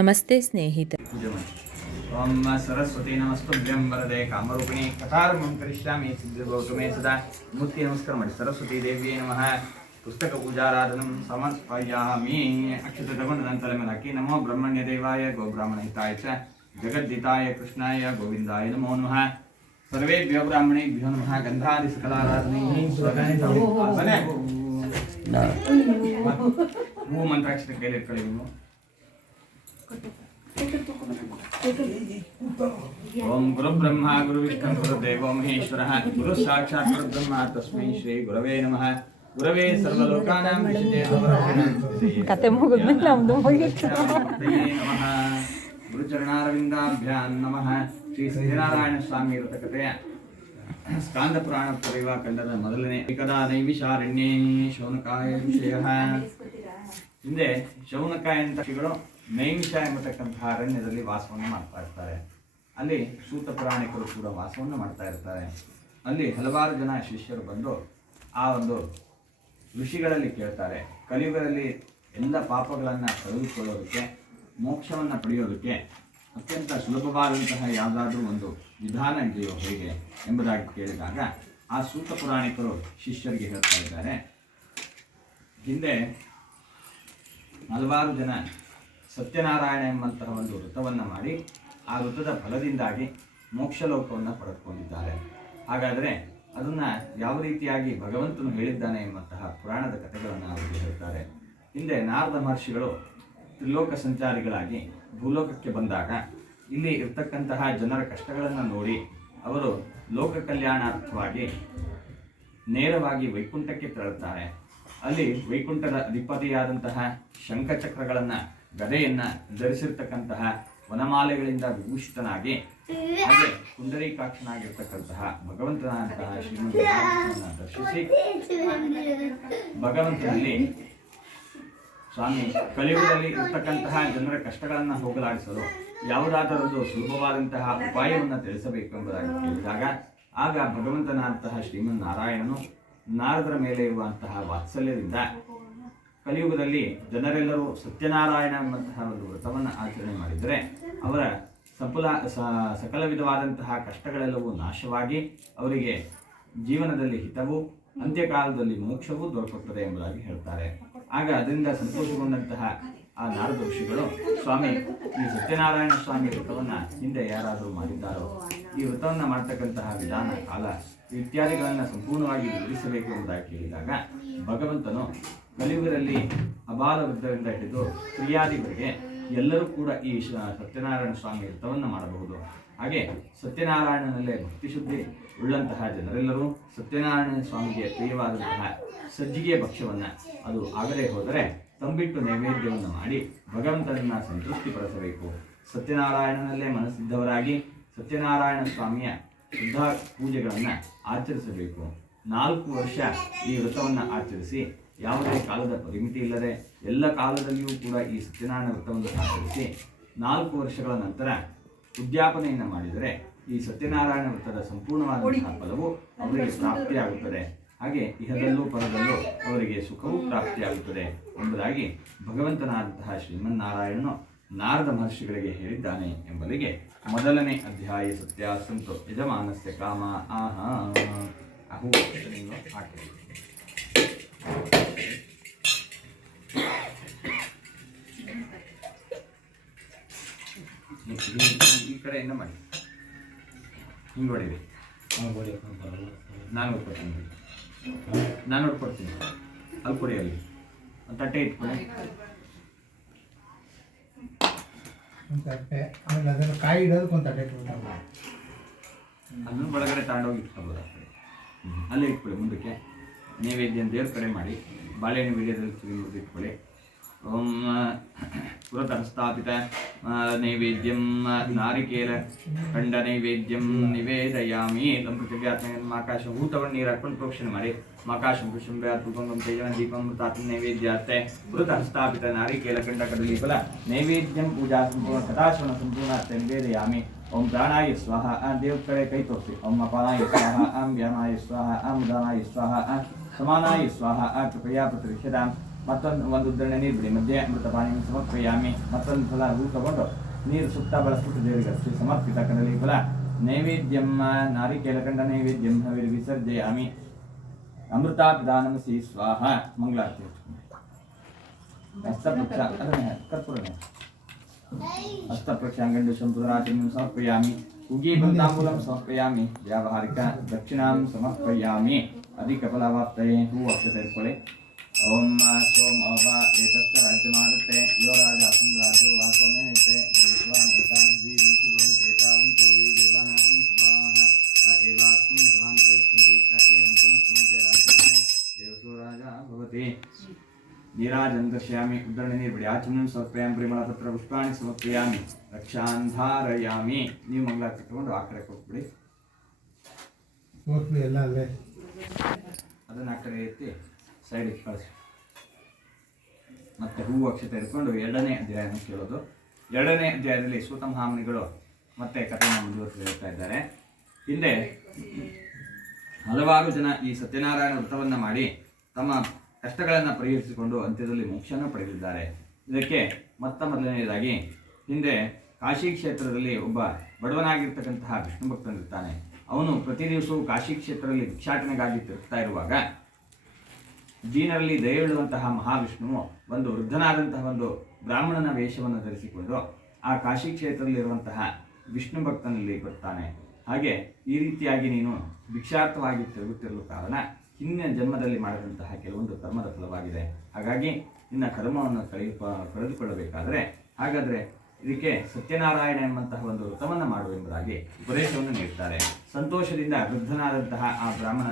नमस्ते स्नेहित ओम सरस्वती नमस्तुभ्यं वरदे कामरूपिणी कथारम्भं करिष्यामि सिद्धिभवतु मे सदा मूर्ति नमस्कारं सरस्वती देव्यै नमः पुस्तकपूजाराधनं समर्पयामि अक्षतगुणनन्तरमलकी नमो ब्रह्मण्यदेवाय गोब्राह्मणहिताय च जगद्दिताय कृष्णाय गोविन्दाय नमो नमः सर्वेभ्यो ब्राह्मणेभ्यो नमः गन्धादिसकलाराधनैः ॐ मन्त्राक्षर कैले ಓಂ ಗುರು ಬ್ರಹ್ಮ ಗುರು ವಿಷ್ಣು ಗುರು ದೇವೋ ಮಹೇಶ್ವರ ಗುರು ಸಾಕ್ಷಾತ್ ಪರಬ್ರಹ್ಮ ತಸ್ಮೈ ಶ್ರೀ ಗುರವೇ ನಮಃ ಗುರವೇ ಸರ್ವಲೋಕಾನಾಂ ಕತೆ ಮುಗಿದ್ಮೇಲೆ ನಮ್ದು. ನಮಃ ಗುರುಚರಣಾರವಿಂದಾಭ್ಯಾಂ ನಮಃ ಶ್ರೀ ಸತ್ಯನಾರಾಯಣ ಸ್ವಾಮಿ ಕಥೆಯ ಸ್ಕಾಂದ ಪುರಾಣ ಪರಿವಾ ಕಂಡದ ಮೊದಲನೇ ಏಕದಾ ನೈವಿಷಾರಣ್ಯೇ ಶೌನಕಾಯ ವಿಷಯ ಹಿಂದೆ ಶೌನಕಾಯ ಅಂತ ನೈಮಿಷ ಎಂಬತಕ್ಕಂತಹ ಅರಣ್ಯದಲ್ಲಿ ವಾಸವನ್ನು ಮಾಡ್ತಾ ಇರ್ತಾರೆ. ಅಲ್ಲಿ ಸೂತ ಪುರಾಣಿಕರು ಕೂಡ ವಾಸವನ್ನು ಮಾಡ್ತಾ ಇರ್ತಾರೆ. ಅಲ್ಲಿ ಹಲವಾರು ಜನ ಶಿಷ್ಯರು ಬಂದು ಆ ಒಂದು ಋಷಿಗಳಲ್ಲಿ ಕೇಳ್ತಾರೆ, ಕಲಿಯುಗದಲ್ಲಿ ಎಲ್ಲ ಪಾಪಗಳನ್ನು ಕಳೆದುಕೊಳ್ಳೋದಕ್ಕೆ ಮೋಕ್ಷವನ್ನು ಪಡೆಯೋದಕ್ಕೆ ಅತ್ಯಂತ ಸುಲಭವಾದಂತಹ ಯಾವುದಾದ್ರೂ ಒಂದು ವಿಧಾನ ಇದೆಯೋ ಹೇಗೆ ಎಂಬುದಾಗಿ ಕೇಳಿದಾಗ ಆ ಸೂತ ಪುರಾಣಿಕರು ಶಿಷ್ಯರಿಗೆ ಹೇಳ್ತಾ ಇದ್ದಾರೆ. ಹಿಂದೆ ಹಲವಾರು ಜನ ಸತ್ಯನಾರಾಯಣ ಎಂಬಂತಹ ಒಂದು ವೃತವನ್ನು ಮಾಡಿ ಆ ವೃತದ ಫಲದಿಂದಾಗಿ ಮೋಕ್ಷ ಲೋಕವನ್ನು ಪಡೆದುಕೊಂಡಿದ್ದಾರೆ. ಹಾಗಾದರೆ ಅದನ್ನು ಯಾವ ರೀತಿಯಾಗಿ ಭಗವಂತನು ಹೇಳಿದ್ದಾನೆ ಎಂಬಂತಹ ಪುರಾಣದ ಕಥೆಗಳನ್ನು ಅವರು ಹೇಳ್ತಾರೆ. ಹಿಂದೆ ನಾರದ ಮಹರ್ಷಿಗಳು ತ್ರಿಲೋಕ ಸಂಚಾರಿಗಳಾಗಿ ಭೂಲೋಕಕ್ಕೆ ಬಂದಾಗ ಇಲ್ಲಿ ಇರ್ತಕ್ಕಂತಹ ಜನರ ಕಷ್ಟಗಳನ್ನು ನೋಡಿ ಅವರು ಲೋಕ ಕಲ್ಯಾಣಾರ್ಥವಾಗಿ ನೇರವಾಗಿ ವೈಕುಂಠಕ್ಕೆ ತೆರಳುತ್ತಾರೆ. ಅಲ್ಲಿ ವೈಕುಂಠದ ಅಧಿಪತಿಯಾದಂತಹ ಶಂಖಚಕ್ರಗಳನ್ನ ಗದೆಯನ್ನ ಧರಿಸಿರ್ತಕ್ಕಂತಹ ವನಮಾಲೆಗಳಿಂದ ವಿಭೂಷಿತನಾಗಿ ಹಾಗೆ ಪುಂಡರೀಕಾಕ್ಷನಾಗಿರ್ತಕ್ಕಂತಹ ಭಗವಂತನಾದಂತಹ ಶ್ರೀಮಂತ ದರ್ಶಿಸಿ ಭಗವಂತನಲ್ಲಿ ಸ್ವಾಮಿ ಕಲಿಯುಗದಲ್ಲಿ ಇರ್ತಕ್ಕಂತಹ ಜನರ ಕಷ್ಟಗಳನ್ನು ಹೋಗಲಾಡಿಸಲು ಯಾವುದಾದರೊಂದು ಸುಲಭವಾದಂತಹ ಉಪಾಯವನ್ನು ತಿಳಿಸಬೇಕು ಎಂಬುದಾಗಿ ಕೇಳಿದಾಗ ಆಗ ಭಗವಂತನಾದಂತಹ ಶ್ರೀಮನ್ ನಾರಾಯಣನು ನಾರದರ ಮೇಲೆ ಇರುವಂತಹ ವಾತ್ಸಲ್ಯದಿಂದ ಕಲಿಯುಗದಲ್ಲಿ ಜನರೆಲ್ಲರೂ ಸತ್ಯನಾರಾಯಣ ಎಂಬಂತಹ ಒಂದು ವ್ರತವನ್ನು ಆಚರಣೆ ಮಾಡಿದರೆ ಅವರ ಸಫಲ ಸಕಲ ವಿಧವಾದಂತಹ ಕಷ್ಟಗಳೆಲ್ಲವೂ ನಾಶವಾಗಿ ಅವರಿಗೆ ಜೀವನದಲ್ಲಿ ಹಿತವು, ಅಂತ್ಯಕಾಲದಲ್ಲಿ ಮೋಕ್ಷವೂ ದೊರಕುತ್ತದೆ ಎಂಬುದಾಗಿ ಹೇಳ್ತಾರೆ. ಆಗ ಅದರಿಂದ ಸಂತೋಷಗೊಂಡಂತಹ ಆ ನಾರದ ಸ್ವಾಮಿ, ಈ ಸತ್ಯನಾರಾಯಣ ಸ್ವಾಮಿ ವ್ರತವನ್ನು ಹಿಂದೆ ಯಾರಾದರೂ ಮಾಡಿದ್ದಾರೋ, ಈ ವ್ರತವನ್ನು ಮಾಡ್ತಕ್ಕಂತಹ ವಿಧಾನ, ಕಾಲ ಇತ್ಯಾದಿಗಳನ್ನು ಸಂಪೂರ್ಣವಾಗಿ ವಿವರಿಸಬೇಕು ಎಂಬುದಾಗಿ ಕೇಳಿದಾಗ ಭಗವಂತನು ಕಲಿಯುಗದಲ್ಲಿ ಅಬಾಲ ವೃದ್ಧರಿಂದ ಹಿಡಿದು ಕ್ರಿಯಾದಿಗಳಿಗೆ ಎಲ್ಲರೂ ಕೂಡ ಈ ಸತ್ಯನಾರಾಯಣ ಸ್ವಾಮಿ ವ್ರತವನ್ನು ಮಾಡಬಹುದು. ಹಾಗೆ ಸತ್ಯನಾರಾಯಣನಲ್ಲೇ ಭಕ್ತಿ ಶುದ್ಧಿ ಉಳ್ಳಂತಹ ಜನರೆಲ್ಲರೂ ಸತ್ಯನಾರಾಯಣ ಸ್ವಾಮಿಗೆ ಪ್ರಿಯವಾದಂತಹ ಸಜ್ಜಿಗೆ ಭಕ್ಷ್ಯವನ್ನು ಅದು ಆಗದೆ ಹೋದರೆ ತಂಬಿಟ್ಟು ನೈವೇದ್ಯವನ್ನು ಮಾಡಿ ಭಗವಂತನನ್ನು ಸಂತೃಪ್ತಿಪಡಿಸಬೇಕು ಸತ್ಯನಾರಾಯಣನಲ್ಲೇ ಮನಸ್ಸಿದ್ದವರಾಗಿ ಸತ್ಯನಾರಾಯಣ ಸ್ವಾಮಿಯ ಶುದ್ಧ ಪೂಜೆಗಳನ್ನು ಆಚರಿಸಬೇಕು. ನಾಲ್ಕು ವರ್ಷ ಈ ವ್ರತವನ್ನು ಆಚರಿಸಿ ಯಾವುದೇ ಕಾಲದ ಪರಿಮಿತಿ ಇಲ್ಲದೆ ಎಲ್ಲ ಕಾಲದಲ್ಲಿಯೂ ಕೂಡ ಈ ಸತ್ಯನಾರಾಯಣ ವ್ರತವನ್ನು ಆಚರಿಸಿ ನಾಲ್ಕು ವರ್ಷಗಳ ನಂತರ ಉದ್ಯಾಪನೆಯನ್ನು ಮಾಡಿದರೆ ಈ ಸತ್ಯನಾರಾಯಣ ವ್ರತದ ಸಂಪೂರ್ಣವಾದಂತಹ ಫಲವು ಅವರಿಗೆ ಪ್ರಾಪ್ತಿಯಾಗುತ್ತದೆ. ಹಾಗೆ ಇಹದಲ್ಲೂ ಪರದಲ್ಲೂ ಅವರಿಗೆ ಸುಖವೂ ಪ್ರಾಪ್ತಿಯಾಗುತ್ತದೆ ಎಂಬುದಾಗಿ ಭಗವಂತನಾದಂತಹ ಶ್ರೀಮನ್ನಾರಾಯಣನು ನಾರದ ಮಹರ್ಷಿಗಳಿಗೆ ಹೇಳಿದ್ದಾನೆ ಎಂಬುದಿಗೆ ಮೊದಲನೇ ಅಧ್ಯಾಯ ಸತ್ಯಾಸಂತು ಯಜಮಾನಸ್ಯ ಕಾಮ. ಆಹಾ. ಅಹು ಹಾಕಿದೆ ಹಾಕಿ ಈ- ಕಡೆ ಇನ್ನೂ ಮಾಡಿ. ಹಿಂಗೆ ಹೊಡಿರಿ. ನಾನು ಹೊಡ್ಕೊಡ್ತೀನಿ ನಾನು ಹೊಡ್ಕೊಡ್ತೀನಿ ಅಲ್ಲಿ ಕೊಡಿ ಅಲ್ಲಿ. ಒಂದು ತಟ್ಟೆ ಇಟ್ಕೊಳ್ಳಿ ಒಂದು ತಟ್ಟೆ. ಆಮೇಲೆ ಅದನ್ನು ಕಾಯಿ ಇಡೋದಕ್ಕೆ ಒಂದು ತಟ್ಟೆ ಇಟ್ಬಿಟ್ಟು ಅದನ್ನು ಒಳಗಡೆ ತಗೊಂಡೋಗಿ ಇಟ್ಕೊಬೋದು ಅಲ್ಲೇ ಇಟ್ಕೊಳ್ಳಿ ಮುಂದಕ್ಕೆ. ನೈವೇದ್ಯ ದೇವ್ರ ಕಡೆ ಮಾಡಿ. ಬಾಳೆಹಣ್ಣು ವೀಳ್ಯದಲ್ಲಿ ತುರಿ ಮುರಿದು ಇಟ್ಕೊಳ್ಳಿ ಓಂ ಪುರತಃ ಸ್ಥಾಪಿತ ಆ, ನೈವೇದ್ಯಂ ಆ, ನಾರಿಕೇಲ ಖಂಡ ನೈವೇದ್ಯಂ ನಿವೇದಯಾಮಿ. ತಮ್ಮ ಪೃಥಿವ್ಯಾತ್ಮ ಆಕಾಶ ಹೂ ತಗೊಂಡು ನೀರು ಹಾಕೊಂಡು ಪ್ರೋಕ್ಷಣೆ ಮಾಡಿ. ಮಾಕಾಶಂ ಕುಶುಂಬ ಪುಗಂಗಂ ತೇಜನ ದೀಪಂ ಮೃತಾತ್ಮ ನೈವೇದ್ಯಾರ್ತೆ ಪುರತಃ ಸ್ಥಾಪಿತ ನಾರಿಕೇಲ ಖಂಡ ಕಡಲಿ ಫಲ ನೈವೇದ್ಯಂ ಪೂಜಾ ಸಂಪೂರ್ಣ ಕಥಾಶ್ರವಣ ಸಂಪೂರ್ಣ ನಿವೇದಯಾಮಿ. ಓಂ ಪ್ರಾಣಾಯ ಸ್ವಾಹ ಆ ದೇವ್ರ ಕಡೆ ಕೈ ತೋರಿಸಿ. ಓಂ ಅಪಾನಾಯ ಸ್ವಾಹ ಆಂ ವ್ಯಾನಾಯ ಸ್ವಾಹ ಆಂ ಉದಾನಾಯ ಸ್ವಾಹ ಆ ಸಮಾನಾಯ ಸ್ವಾಹ ಆ ಕೃಪಯಾ ಪ್ರತಿಷದಾಂ ಮತ್ತೊಂದು ಒಂದು ಉದ್ದರಣೆ ನೀರು ಬಿಡಿ ಮಧ್ಯೆ ಅಮೃತ ಪಾನಿ ಸಮರ್ಪಯಾಮಿ ಮತ್ತೊಂದು ಸಲ ಹೂ ತಗೊಂಡು ನೀರು ಸುತ್ತ ಬಳಸ್ಬಿಟ್ಟು ದೇವರಿಗೆ ಅರ್ಪಿಸಿ ಸಮರ್ಪಿತ ಕಡಲಿ ಫಲ ನೈವೇದ್ಯಂ ನಾರಿಕೇಲ ಕಂಡ ನೈವೇದ್ಯಂ ಹವಿರ್ ವಿಸರ್ಜಯಾಮಿ ಅಮೃತಾಪಿದಾನಂ ಸಿ ಸ್ವಾಹ ಮಂಗಳಾರತಿ ಹಸ್ತಪಕ್ಷ ಅದನ್ನೇ ಕರ್ಪೂರನೇ ಹಸ್ತಪ್ರಕ್ಷಾಂಗಂಡು ಸಂಪುದರಾತಿಂ ಸಮರ್ಪಯಾಮಿ ಉಗಿ ಬಂದಾಂಬೂಲಂ ಸಮರ್ಪಯಾಮಿ ವ್ಯಾವಹಾರಿಕ ದಕ್ಷಿಣಾಂ ಸಮರ್ಪಯಾಮಿ ಅಧಿಕ ಫಲವಾಪ್ತಯೇ ಹೂ ಅಕ್ಷತೆ ಇಟ್ಕೊಳ್ಳಿ ಓಂ ಸೋಮ ಅವ ಏತಸ್ಯ ರಾಜ್ಯಮಾದತ್ತೆ ಯೋ ರಾಜ ಅಸಂ ರಾಜ್ಯೋ ವಾಸೋಮೇ ನಿತ್ತೆ ದೇವಾನ್ ಏತಾನ್ ವೀರು ಶಿವಂ ಪ್ರೇತಾವಂತೋ ವೀ ದೇವಾನಾಂ ಸವಾಹ ತ ಏವಾಸ್ಮೈ ಸವಾಂ ಪ್ರೇಕ್ಷಂತಿ ತ ಏನಂ ಪುನಃ ಸುಮಂತೆ ರಾಜ್ಯಾಯ ದೇವಸೋ ರಾಜ ಭವತಿ ನೀರಾಜನ್ ದರ್ಶಯಾಮಿ ಉದ್ದರಣೆ ನೀರು ಬಿಡಿ ಆಚಮನ ಸಮರ್ಪಯಾಮಿ ಪರಿಮಳ ಪತ್ರ ಪುಷ್ಪಾಣಿ ಸಮರ್ಪಯಾಮಿ ರಕ್ಷಾಂಧಾರಯಾಮಿ ನೀವು ಮಂಗಳಾರತಿ ತಗೊಂಡು ಆ ಕಡೆ ಕೊಟ್ಬಿಡಿ ಹೋಗ್ಲಿ ಎಲ್ಲ ಅಲ್ಲೇ ಅದನ್ನ ಆ ಕಡೆ ಎತ್ತಿ ಸೈಡಿಗೆ ಕಳಿಸಿ. ಮತ್ತೆ ಹೂವು ಅಕ್ಷತೆ ಎರಡನೇ ಅಧ್ಯಾಯನ ಕೇಳೋದು ಎರಡನೇ ಅಧ್ಯಾಯದಲ್ಲಿ ಸೂತಮಹಾಮನಿಗಳು ಮತ್ತೆ ಕಥೆಯನ್ನು ಮುಂದುವರಿಸಿ ಹೇಳ್ತಾ ಇದ್ದಾರೆ. ಹಿಂದೆ ಹಲವಾರು ಜನ ಈ ಸತ್ಯನಾರಾಯಣ ವ್ರತವನ್ನು ಮಾಡಿ ತಮ್ಮ ಕಷ್ಟಗಳನ್ನು ಪರಿಹರಿಸಿಕೊಂಡು ಅಂತ್ಯದಲ್ಲಿ ಮೋಕ್ಷನ ಪಡೆದಿದ್ದಾರೆ. ಇದಕ್ಕೆ ಮೊತ್ತ ಮೊದಲನೆಯದಾಗಿ ಹಿಂದೆ ಕಾಶಿ ಕ್ಷೇತ್ರದಲ್ಲಿ ಒಬ್ಬ ಬಡವನಾಗಿರ್ತಕ್ಕಂತಹ ವಿಷ್ಣು ಭಕ್ತನಿರ್ತಾನೆ. ಅವನು ಪ್ರತಿ ದಿವಸವೂ ಕಾಶಿ ಕ್ಷೇತ್ರದಲ್ಲಿ ಭಿಕ್ಷಾಟನೆಗಾಗಿ ತಿರುಗ್ತಾ ಇರುವಾಗ ಜೀನರಲ್ಲಿ ದಯವಿಡುವಂತಹ ಮಹಾವಿಷ್ಣುವು ಒಂದು ವೃದ್ಧನಾದಂತಹ ಒಂದು ಬ್ರಾಹ್ಮಣನ ವೇಷವನ್ನು ಧರಿಸಿಕೊಂಡು ಆ ಕಾಶಿ ಕ್ಷೇತ್ರದಲ್ಲಿರುವಂತಹ ವಿಷ್ಣು ಭಕ್ತನಲ್ಲಿ ಬರ್ತಾನೆ. ಹಾಗೆ ಈ ರೀತಿಯಾಗಿ ನೀನು ಭಿಕ್ಷಾರ್ಥವಾಗಿ ತಿರುಗುತ್ತಿರಲು ಕಾರಣ ಹಿಂದಿನ ಜನ್ಮದಲ್ಲಿ ಮಾಡಿದಂತಹ ಕೆಲವೊಂದು ಕರ್ಮದ ಫಲವಾಗಿದೆ. ಹಾಗಾಗಿ ನಿನ್ನ ಕರ್ಮವನ್ನು ಕಳೆದು ಕಳೆದುಕೊಳ್ಳಬೇಕಾದರೆ, ಹಾಗಾದರೆ ಇದಕ್ಕೆ ಸತ್ಯನಾರಾಯಣ ಎಂಬಂತಹ ಒಂದು ವ್ರತವನ್ನು ಮಾಡು ಎಂಬುದಾಗಿ ಉಪದೇಶವನ್ನು ನೀಡುತ್ತಾರೆ ಸಂತೋಷದಿಂದ ವೃದ್ಧನಾದಂತಹ ಆ ಬ್ರಾಹ್ಮಣ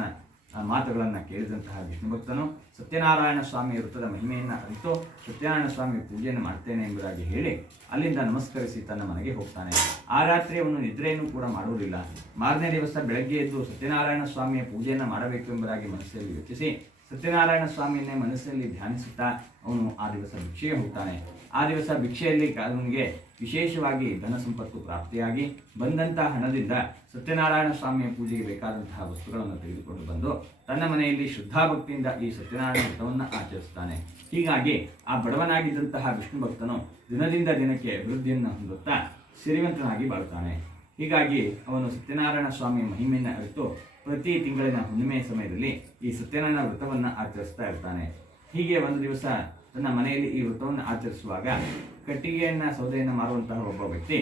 ಮಾತುಗಳನ್ನು ಕೇಳಿದಂತಹ ವಿಷ್ಣು ಭಕ್ತನು ಸತ್ಯನಾರಾಯಣ ಸ್ವಾಮಿ ವೃತ್ತದ ಮಹಿಮೆಯನ್ನು ಅರಿತು ಸತ್ಯನಾರಾಯಣ ಸ್ವಾಮಿ ಪೂಜೆಯನ್ನು ಮಾಡ್ತೇನೆ ಎಂಬುದಾಗಿ ಹೇಳಿ ಅಲ್ಲಿಂದ ನಮಸ್ಕರಿಸಿ ತನ್ನ ಮನೆಗೆ ಹೋಗ್ತಾನೆ. ಆ ರಾತ್ರಿ ಅವನು ನಿದ್ರೆಯನ್ನು ಕೂಡ ಮಾಡುವುದಿಲ್ಲ. ಮಾರನೇ ದಿವಸ ಬೆಳಗ್ಗೆ ಎದ್ದು ಸತ್ಯನಾರಾಯಣ ಸ್ವಾಮಿಯ ಪೂಜೆಯನ್ನು ಮಾಡಬೇಕು ಎಂಬುದಾಗಿ ಮನಸ್ಸಲ್ಲಿ ಯೋಚಿಸಿ ಸತ್ಯನಾರಾಯಣ ಸ್ವಾಮಿಯನ್ನೇ ಮನಸ್ಸಿನಲ್ಲಿ ಧ್ಯಾನಿಸುತ್ತಾ ಅವನು ಆ ದಿವಸ ಭಿಕ್ಷೆಗೆ ಹೋಗ್ತಾನೆ. ಆ ದಿವಸ ಭಿಕ್ಷೆಯಲ್ಲಿ ಅವನಿಗೆ ವಿಶೇಷವಾಗಿ ಧನ ಸಂಪತ್ತು ಪ್ರಾಪ್ತಿಯಾಗಿ ಬಂದಂತಹ ಹಣದಿಂದ ಸತ್ಯನಾರಾಯಣ ಸ್ವಾಮಿಯ ಪೂಜೆಗೆ ಬೇಕಾದಂತಹ ವಸ್ತುಗಳನ್ನು ತೆಗೆದುಕೊಂಡು ಬಂದು ತನ್ನ ಮನೆಯಲ್ಲಿ ಶ್ರದ್ಧಾಭಕ್ತಿಯಿಂದ ಈ ಸತ್ಯನಾರಾಯಣ ವ್ರತವನ್ನು ಆಚರಿಸುತ್ತಾನೆ ಹೀಗಾಗಿ ಆ ಬಡವನಾಗಿದ್ದಂತಹ ವಿಷ್ಣು ಭಕ್ತನು ದಿನದಿಂದ ದಿನಕ್ಕೆ ಅಭಿವೃದ್ಧಿಯನ್ನು ಹೊಂದುತ್ತಾ ಸಿರಿವಂತನಾಗಿ ಬಾಳುತ್ತಾನೆ. ಹೀಗಾಗಿ ಅವನು ಸತ್ಯನಾರಾಯಣ ಸ್ವಾಮಿಯ ಮಹಿಮೆಯನ್ನು ಅರಿತು ಪ್ರತಿ ತಿಂಗಳಿನ ಹುಣ್ಣಿಮೆಯ ಸಮಯದಲ್ಲಿ ಈ ಸತ್ಯನಾರಾಯಣ ವ್ರತವನ್ನು ಆಚರಿಸ್ತಾ ಇರ್ತಾನೆ. ಹೀಗೆ ಒಂದು ದಿವಸ ತನ್ನ ಮನೆಯಲ್ಲಿ ಈ ವ್ರತವನ್ನು ಆಚರಿಸುವಾಗ ಕಟ್ಟಿಗೆಯನ್ನ ಸೌದೆಯನ್ನು ಮಾರುವಂತಹ ಒಬ್ಬ ವ್ಯಕ್ತಿ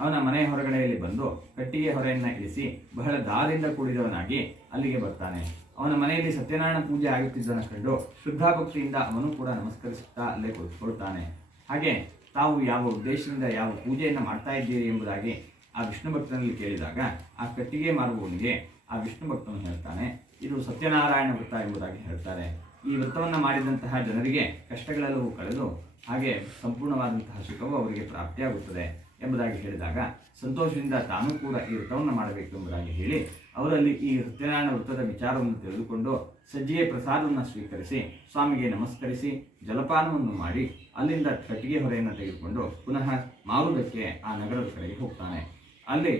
ಅವನ ಮನೆ ಹೊರಗಡೆಯಲ್ಲಿ ಬಂದು ಕಟ್ಟಿಗೆ ಹೊರೆಯನ್ನು ಇಳಿಸಿ ಬಹಳ ದಾರಿಂದ ಕೂಡಿದವನಾಗಿ ಅಲ್ಲಿಗೆ ಬರ್ತಾನೆ. ಅವನ ಮನೆಯಲ್ಲಿ ಸತ್ಯನಾರಾಯಣ ಪೂಜೆ ಆಗುತ್ತಿದ್ದನ್ನು ಕಂಡು ಶ್ರದ್ಧಾಭಕ್ತಿಯಿಂದ ಅವನು ಕೂಡ ನಮಸ್ಕರಿಸುತ್ತಾ ಅಲ್ಲೇ ಕುಳಿತುಕೊಳ್ತಾನೆ ಹಾಗೆ ತಾವು ಯಾವ ಉದ್ದೇಶದಿಂದ ಯಾವ ಪೂಜೆಯನ್ನು ಮಾಡ್ತಾ ಇದ್ದೀರಿ ಎಂಬುದಾಗಿ ಆ ವಿಷ್ಣು ಭಕ್ತನಲ್ಲಿ ಕೇಳಿದಾಗ ಆ ಕಟ್ಟಿಗೆ ಮಾರುವವನಿಗೆ ಆ ವಿಷ್ಣು ಭಕ್ತನು ಹೇಳ್ತಾನೆ, ಇದು ಸತ್ಯನಾರಾಯಣ ವೃತ್ತ ಎಂಬುದಾಗಿ ಹೇಳ್ತಾರೆ. ಈ ವೃತ್ತವನ್ನು ಮಾಡಿದಂತಹ ಜನರಿಗೆ ಕಷ್ಟಗಳೆಲ್ಲವೂ ಕಳೆದು ಹಾಗೆ ಸಂಪೂರ್ಣವಾದಂತಹ ಸುಖವು ಅವರಿಗೆ ಪ್ರಾಪ್ತಿಯಾಗುತ್ತದೆ ಎಂಬುದಾಗಿ ಹೇಳಿದಾಗ ಸಂತೋಷದಿಂದ ತಾನೂ ಕೂಡ ಈ ವೃತ್ತವನ್ನು ಮಾಡಬೇಕು ಎಂಬುದಾಗಿ ಹೇಳಿ ಅವರಲ್ಲಿ ಈ ಸತ್ಯನಾರಾಯಣ ವೃತ್ತದ ವಿಚಾರವನ್ನು ತಿಳಿದುಕೊಂಡು ಸಜ್ಜಿಗೆ ಪ್ರಸಾದವನ್ನು ಸ್ವೀಕರಿಸಿ ಸ್ವಾಮಿಗೆ ನಮಸ್ಕರಿಸಿ ಜಲಪಾನವನ್ನು ಮಾಡಿ ಅಲ್ಲಿಂದ ಕಟ್ಟಿಗೆ ಹೊರೆಯನ್ನು ತೆಗೆದುಕೊಂಡು ಪುನಃ ಮಾರುದಕ್ಕೆ ಆ ನಗರದ ಕಡೆಗೆ ಹೋಗ್ತಾನೆ. ಅಲ್ಲಿ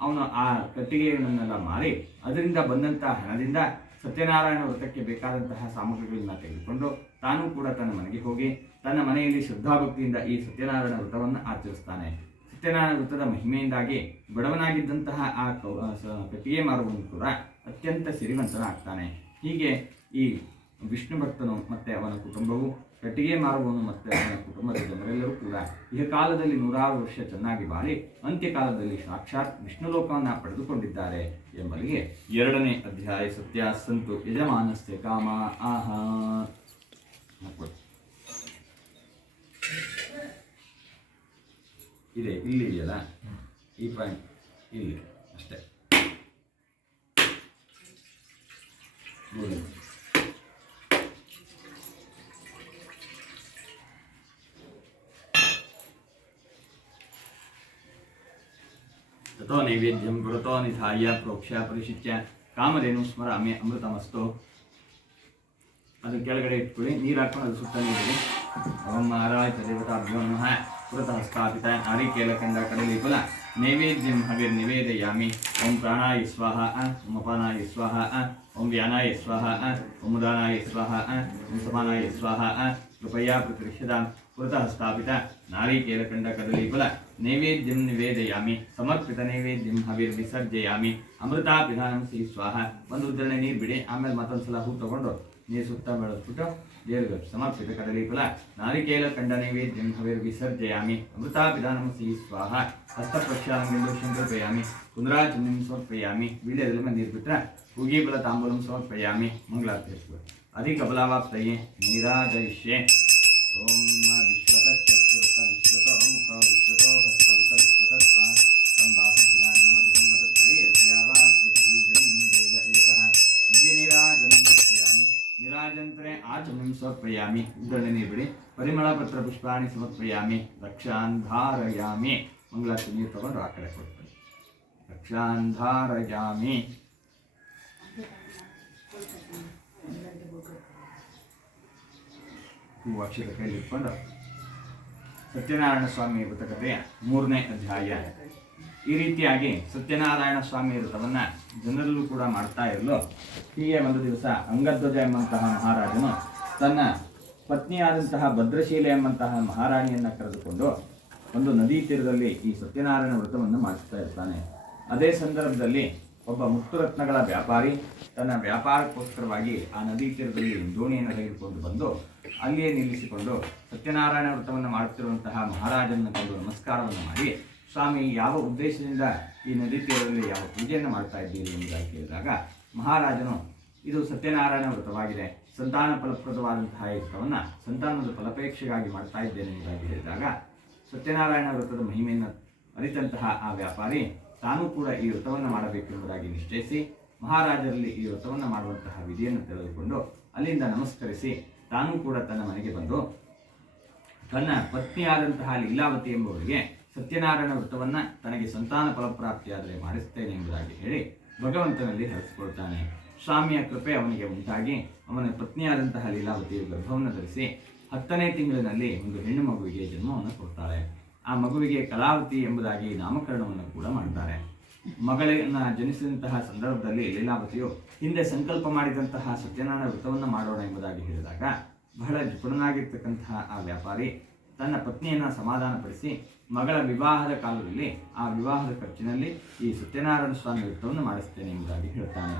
ಅವನು ಆ ಕಟ್ಟಿಗೆಗಳನ್ನೆಲ್ಲ ಮಾರಿ ಅದರಿಂದ ಬಂದಂತಹ ಹಣದಿಂದ ಸತ್ಯನಾರಾಯಣ ವ್ರತಕ್ಕೆ ಬೇಕಾದಂತಹ ಸಾಮಗ್ರಿಗಳನ್ನ ತೆಗೆದುಕೊಂಡು ತಾನೂ ಕೂಡ ತನ್ನ ಮನೆಗೆ ಹೋಗಿ ತನ್ನ ಮನೆಯಲ್ಲಿ ಶ್ರದ್ಧಾಭಕ್ತಿಯಿಂದ ಈ ಸತ್ಯನಾರಾಯಣ ವ್ರತವನ್ನು ಆಚರಿಸ್ತಾನೆ. ಸತ್ಯನಾರಾಯಣ ವ್ರತದ ಮಹಿಮೆಯಿಂದಾಗಿ ಬಡವನಾಗಿದ್ದಂತಹ ಆ ಕಟ್ಟಿಗೆ ಮಾರುವವನು ಕೂಡ ಅತ್ಯಂತ ಸಿರಿವಂತನಾಗ್ತಾನೆ. ಹೀಗೆ ಈ ವಿಷ್ಣು ಭಕ್ತನು ಮತ್ತು ಅವನ ಕುಟುಂಬವು ಕಟ್ಟಿಗೆ ಮಾರುವನು ಮತ್ತೆ ಅವನ ಕುಟುಂಬದ ಜನರೆಲ್ಲರೂ ಕೂಡ ಈ ಕಾಲದಲ್ಲಿ ನೂರಾರು ವರ್ಷ ಚೆನ್ನಾಗಿ ಬಾಳಿ ಅಂತ್ಯಕಾಲದಲ್ಲಿ ಸಾಕ್ಷಾತ್ ವಿಷ್ಣು ಲೋಕವನ್ನು ಪಡೆದುಕೊಂಡಿದ್ದಾರೆ ಎಂಬಲ್ಲಿಗೆ ಎರಡನೇ ಅಧ್ಯಾಯ ಸತ್ಯ ಸಂತು ಯಜಮಾನಸ್ಯ ಕಾಮ ಆಹಾ. ಇದೆ, ಇಲ್ಲಿ ಇದೆಯಲ್ಲ? ಈ ಪಾಯಿಂಟ್ ಇಲ್ಲಿ, ಅಷ್ಟೇ. ನೋಡಿ. ತಥೋ ನೈವೇದ್ಯಂ ಪುರತೋ ನಿಧಾಯ ಪ್ರೋಕ್ಷ್ಯ ಪರಿಶಿಚ್ಯ ಕಾಮಧೇನು ಸ್ಮರಾಮಿ ಅಮೃತಮಸ್ತು ಅದು ಕೆಳಗಡೆ ಇಟ್ಕೊಳ್ಳಿ. ನೀರು ಹಾಕೊಂಡು ಅದು ಸುತ್ತ ನೀರಿಡಿ ಓಂ ನಾರಾಯಣ ದೇವತಾಭ್ಯೋ ನಮಃ. ಪುರತಃ ಸ್ಥಾಪಿತ. ನಾರಿಕೇಲಕಂಡ ಕಡಲಿ ಫಲ ನೈವೇದ್ಯಂ ಹವಿರ್ ನಿವೇದಯಾಮಿ. ಓಂ ಪ್ರಾಣಾಯ ಸ್ವಾಹ. ಓಂ ಅಪಾನಾಯ ಸ್ವಾಹ. ಓಂ ವ್ಯಾನಾಯ ಸ್ವಾಹ. ಓಂ ಉದಾನಾಯ ಸ್ವಾಹ. ಓಂ ಸಮಾನಾಯ ಸ್ವಾಹ. ಕೃಪಯಾ ಪ್ರತಿಷ್ಠದಾಂ ಪುರತಃ ಸ್ಥಾಪಿತ. ನಾರಿಕೇಲಕಂಡ ಕದಲೀಫಲ ನೈವೇದ್ಯಂ ನಿವೇದಯಾಮಿ, ಸಮರ್ಪಿತ ನೈವೇದ್ಯಂ ಹವಿರ್ ವಿಸರ್ಜಯಾಮಿ, ಅಮೃತ ಪಿಧಾನಂ ಸಿ ಸ್ವಾಹ. ಒಂದು ಉದ್ರಣೆ ನೀರು ಬಿಡಿ, ಆಮೇಲೆ ಮತ್ತೊಂದು ಸಲ ಹೂ ತಗೊಂಡು ನೀರು ಸುತ್ತ ಬೆಳೆಸ್ಬಿಟ್ಟು ದೇವರಿಗೆ ಸಮರ್ಪಿತ ಕದಲೀಫಲ ನಾರಿಕೇಲ ಕಂಡ ನೈವೇದ್ಯಂ ಹವಿರ್ ವಿಸರ್ಜಯಾಮಿ, ಅಮೃತ ಪಿಧಾನಂ ಸಿ ಸ್ವಾಹ. ಹಸ್ತ ಪ್ರಕ್ಷಾಲನೆಂದು ಶಂಕರ್ಪಯಾಮಿ ಕುಂದ್ರಾಚಮನಿಂ ಸಮರ್ಪಯಾಮಿ ವೀಳ್ಯದಲ್ಲಿ ನೀರು ಬಿಟ್ಟರೆ ಉಗೀಬಲ ತಾಂಬೂಲಂ ಸಮರ್ಪಯಾಮಿ, ಮಂಗಳಾರತಿ ಅಧಿಕ ಬಲಾವಾಪ್ತಯೇ ನೀರಾಜಯಿಷ್ಯೆ ಓಂ ಸಮರ್ಪಯಾಮಿ ಇದರಲ್ಲಿ ಬಿಡಿ. ಪರಿಮಳ ಪತ್ರ ಪುಷ್ಪಾಣಿ ಸಮರ್ಪಯಾಮಿ ರಕ್ಷಾಂಧಾರಯಾಮಿ ಮಂಗಳಾರತಿ ನೀರು ತಗೊಂಡು ಆ ಕಡೆ ಕೊಡ್ತೀನಿ. ರಕ್ಷಾಂಧಾರಯಾಮಿ ಅಕ್ಷರ ಕೈಲಿ ಇಟ್ಕೊಂಡು ಸತ್ಯನಾರಾಯಣ ಸ್ವಾಮಿ ವ್ರತಕಥೆಯ ಮೂರನೇ ಅಧ್ಯಾಯ. ಈ ರೀತಿಯಾಗಿ ಸತ್ಯನಾರಾಯಣ ಸ್ವಾಮಿ ವ್ರತವನ್ನ ಜನರಲ್ಲೂ ಕೂಡ ಮಾಡ್ತಾ ಇರಲು ಹೀಗೆ ಒಂದು ದಿವಸ ಅಂಗಧ್ವಜ ಎಂಬಂತಹ ಮಹಾರಾಜನು ತನ್ನ ಪತ್ನಿಯಾದಂತಹ ಭದ್ರಶೀಲೆ ಎಂಬಂತಹ ಮಹಾರಾಣಿಯನ್ನ ಕರೆದುಕೊಂಡು ಒಂದು ನದಿ ತೀರದಲ್ಲಿ ಈ ಸತ್ಯನಾರಾಯಣ ವ್ರತವನ್ನು ಮಾಡಿಸ್ತಾ ಇರ್ತಾನೆ. ಅದೇ ಸಂದರ್ಭದಲ್ಲಿ ಒಬ್ಬ ಮುತ್ತುರತ್ನಗಳ ವ್ಯಾಪಾರಿ ತನ್ನ ವ್ಯಾಪಾರಕ್ಕೋಸ್ಕರವಾಗಿ ಆ ನದಿ ತೀರದಲ್ಲಿ ದೋಣಿಯನ್ನು ತೆಗೆದುಕೊಂಡು ಬಂದು ಅಲ್ಲಿಯೇ ನಿಲ್ಲಿಸಿಕೊಂಡು ಸತ್ಯನಾರಾಯಣ ವ್ರತವನ್ನು ಮಾಡುತ್ತಿರುವಂತಹ ಮಹಾರಾಜನ ಕಂಡು ನಮಸ್ಕಾರವನ್ನು ಮಾಡಿ, ಸ್ವಾಮಿ, ಯಾವ ಉದ್ದೇಶದಿಂದ ಈ ನದಿ ತೀರದಲ್ಲಿ ಯಾವ ಪೂಜೆಯನ್ನು ಮಾಡ್ತಾ ಇದ್ದೀರಿ? ಎಂಬುದಾಗಿ ಕೇಳಿದಾಗ ಮಹಾರಾಜನು, ಇದು ಸತ್ಯನಾರಾಯಣ ವ್ರತವಾಗಿದೆ. ಸಂತಾನ ಫಲಪ್ರದವಾದಂತಹ ವ್ರತವನ್ನು ಸಂತಾನದ ಫಲಪೇಕ್ಷೆಗಾಗಿ ಮಾಡ್ತಾ ಇದ್ದೇನೆ ಎಂಬುದಾಗಿ ಹೇಳಿದಾಗ, ಸತ್ಯನಾರಾಯಣ ವ್ರತದ ಮಹಿಮೆಯನ್ನು ಅರಿತಂತಹ ಆ ವ್ಯಾಪಾರಿ ತಾನೂ ಕೂಡ ಈ ವ್ರತವನ್ನು ಮಾಡಬೇಕೆಂಬುದಾಗಿ ನಿಶ್ಚಯಿಸಿ ಮಹಾರಾಜರಲ್ಲಿ ಈ ವ್ರತವನ್ನು ಮಾಡುವಂತಹ ವಿಧಿಯನ್ನು ತಿಳಿದುಕೊಂಡು ಅಲ್ಲಿಂದ ನಮಸ್ಕರಿಸಿ ತಾನೂ ಕೂಡ ತನ್ನ ಮನೆಗೆ ಬಂದು ತನ್ನ ಪತ್ನಿಯಾದಂತಹ ಲೀಲಾವತಿ ಎಂಬುವರಿಗೆ ಸತ್ಯನಾರಾಯಣ ವ್ರತವನ್ನ ತನಗೆ ಸಂತಾನ ಫಲಪ್ರಾಪ್ತಿಯಾದರೆ ಮಾಡಿಸುತ್ತೇನೆ ಎಂಬುದಾಗಿ ಹೇಳಿ ಭಗವಂತನಲ್ಲಿ ಹರಿಸಿಕೊಳ್ತಾನೆ. ಸ್ವಾಮಿಯ ಕೃಪೆ ಅವನಿಗೆ ಉಂಟಾಗಿ ಅವನ ಪತ್ನಿಯಾದಂತಹ ಲೀಲಾವತಿಯು ಗರ್ಭವನ್ನು ಧರಿಸಿ ಹತ್ತನೇ ತಿಂಗಳಿನಲ್ಲಿ ಒಂದು ಹೆಣ್ಣು ಮಗುವಿಗೆ ಜನ್ಮವನ್ನು ಕೊಡ್ತಾಳೆ ಆ ಮಗುವಿಗೆ ಕಲಾವತಿ ಎಂಬುದಾಗಿ ನಾಮಕರಣವನ್ನು ಕೂಡ ಮಾಡ್ತಾರೆ ಮಗಳನ್ನ ಜನಿಸಿದಂತಹ ಸಂದರ್ಭದಲ್ಲಿ ಲೀಲಾವತಿಯು ಹಿಂದೆ ಸಂಕಲ್ಪ ಮಾಡಿದಂತಹ ಸತ್ಯನಾರಾಯಣ ವ್ರತವನ್ನು ಮಾಡೋಣ ಎಂಬುದಾಗಿ ಹೇಳಿದಾಗ ಬಹಳ ಜಿಪುಣನಾಗಿರ್ತಕ್ಕಂತಹ ಆ ವ್ಯಾಪಾರಿ ತನ್ನ ಪತ್ನಿಯನ್ನ ಸಮಾಧಾನಪಡಿಸಿ ಮಗಳ ವಿವಾಹದ ಕಾಲದಲ್ಲಿ ಆ ವಿವಾಹದ ಖರ್ಚಿನಲ್ಲಿ ಈ ಸತ್ಯನಾರಾಯಣ ಸ್ವಾಮಿ ವ್ರತವನ್ನು ಮಾಡಿಸ್ತೇನೆ ಎಂಬುದಾಗಿ ಹೇಳ್ತಾನೆ.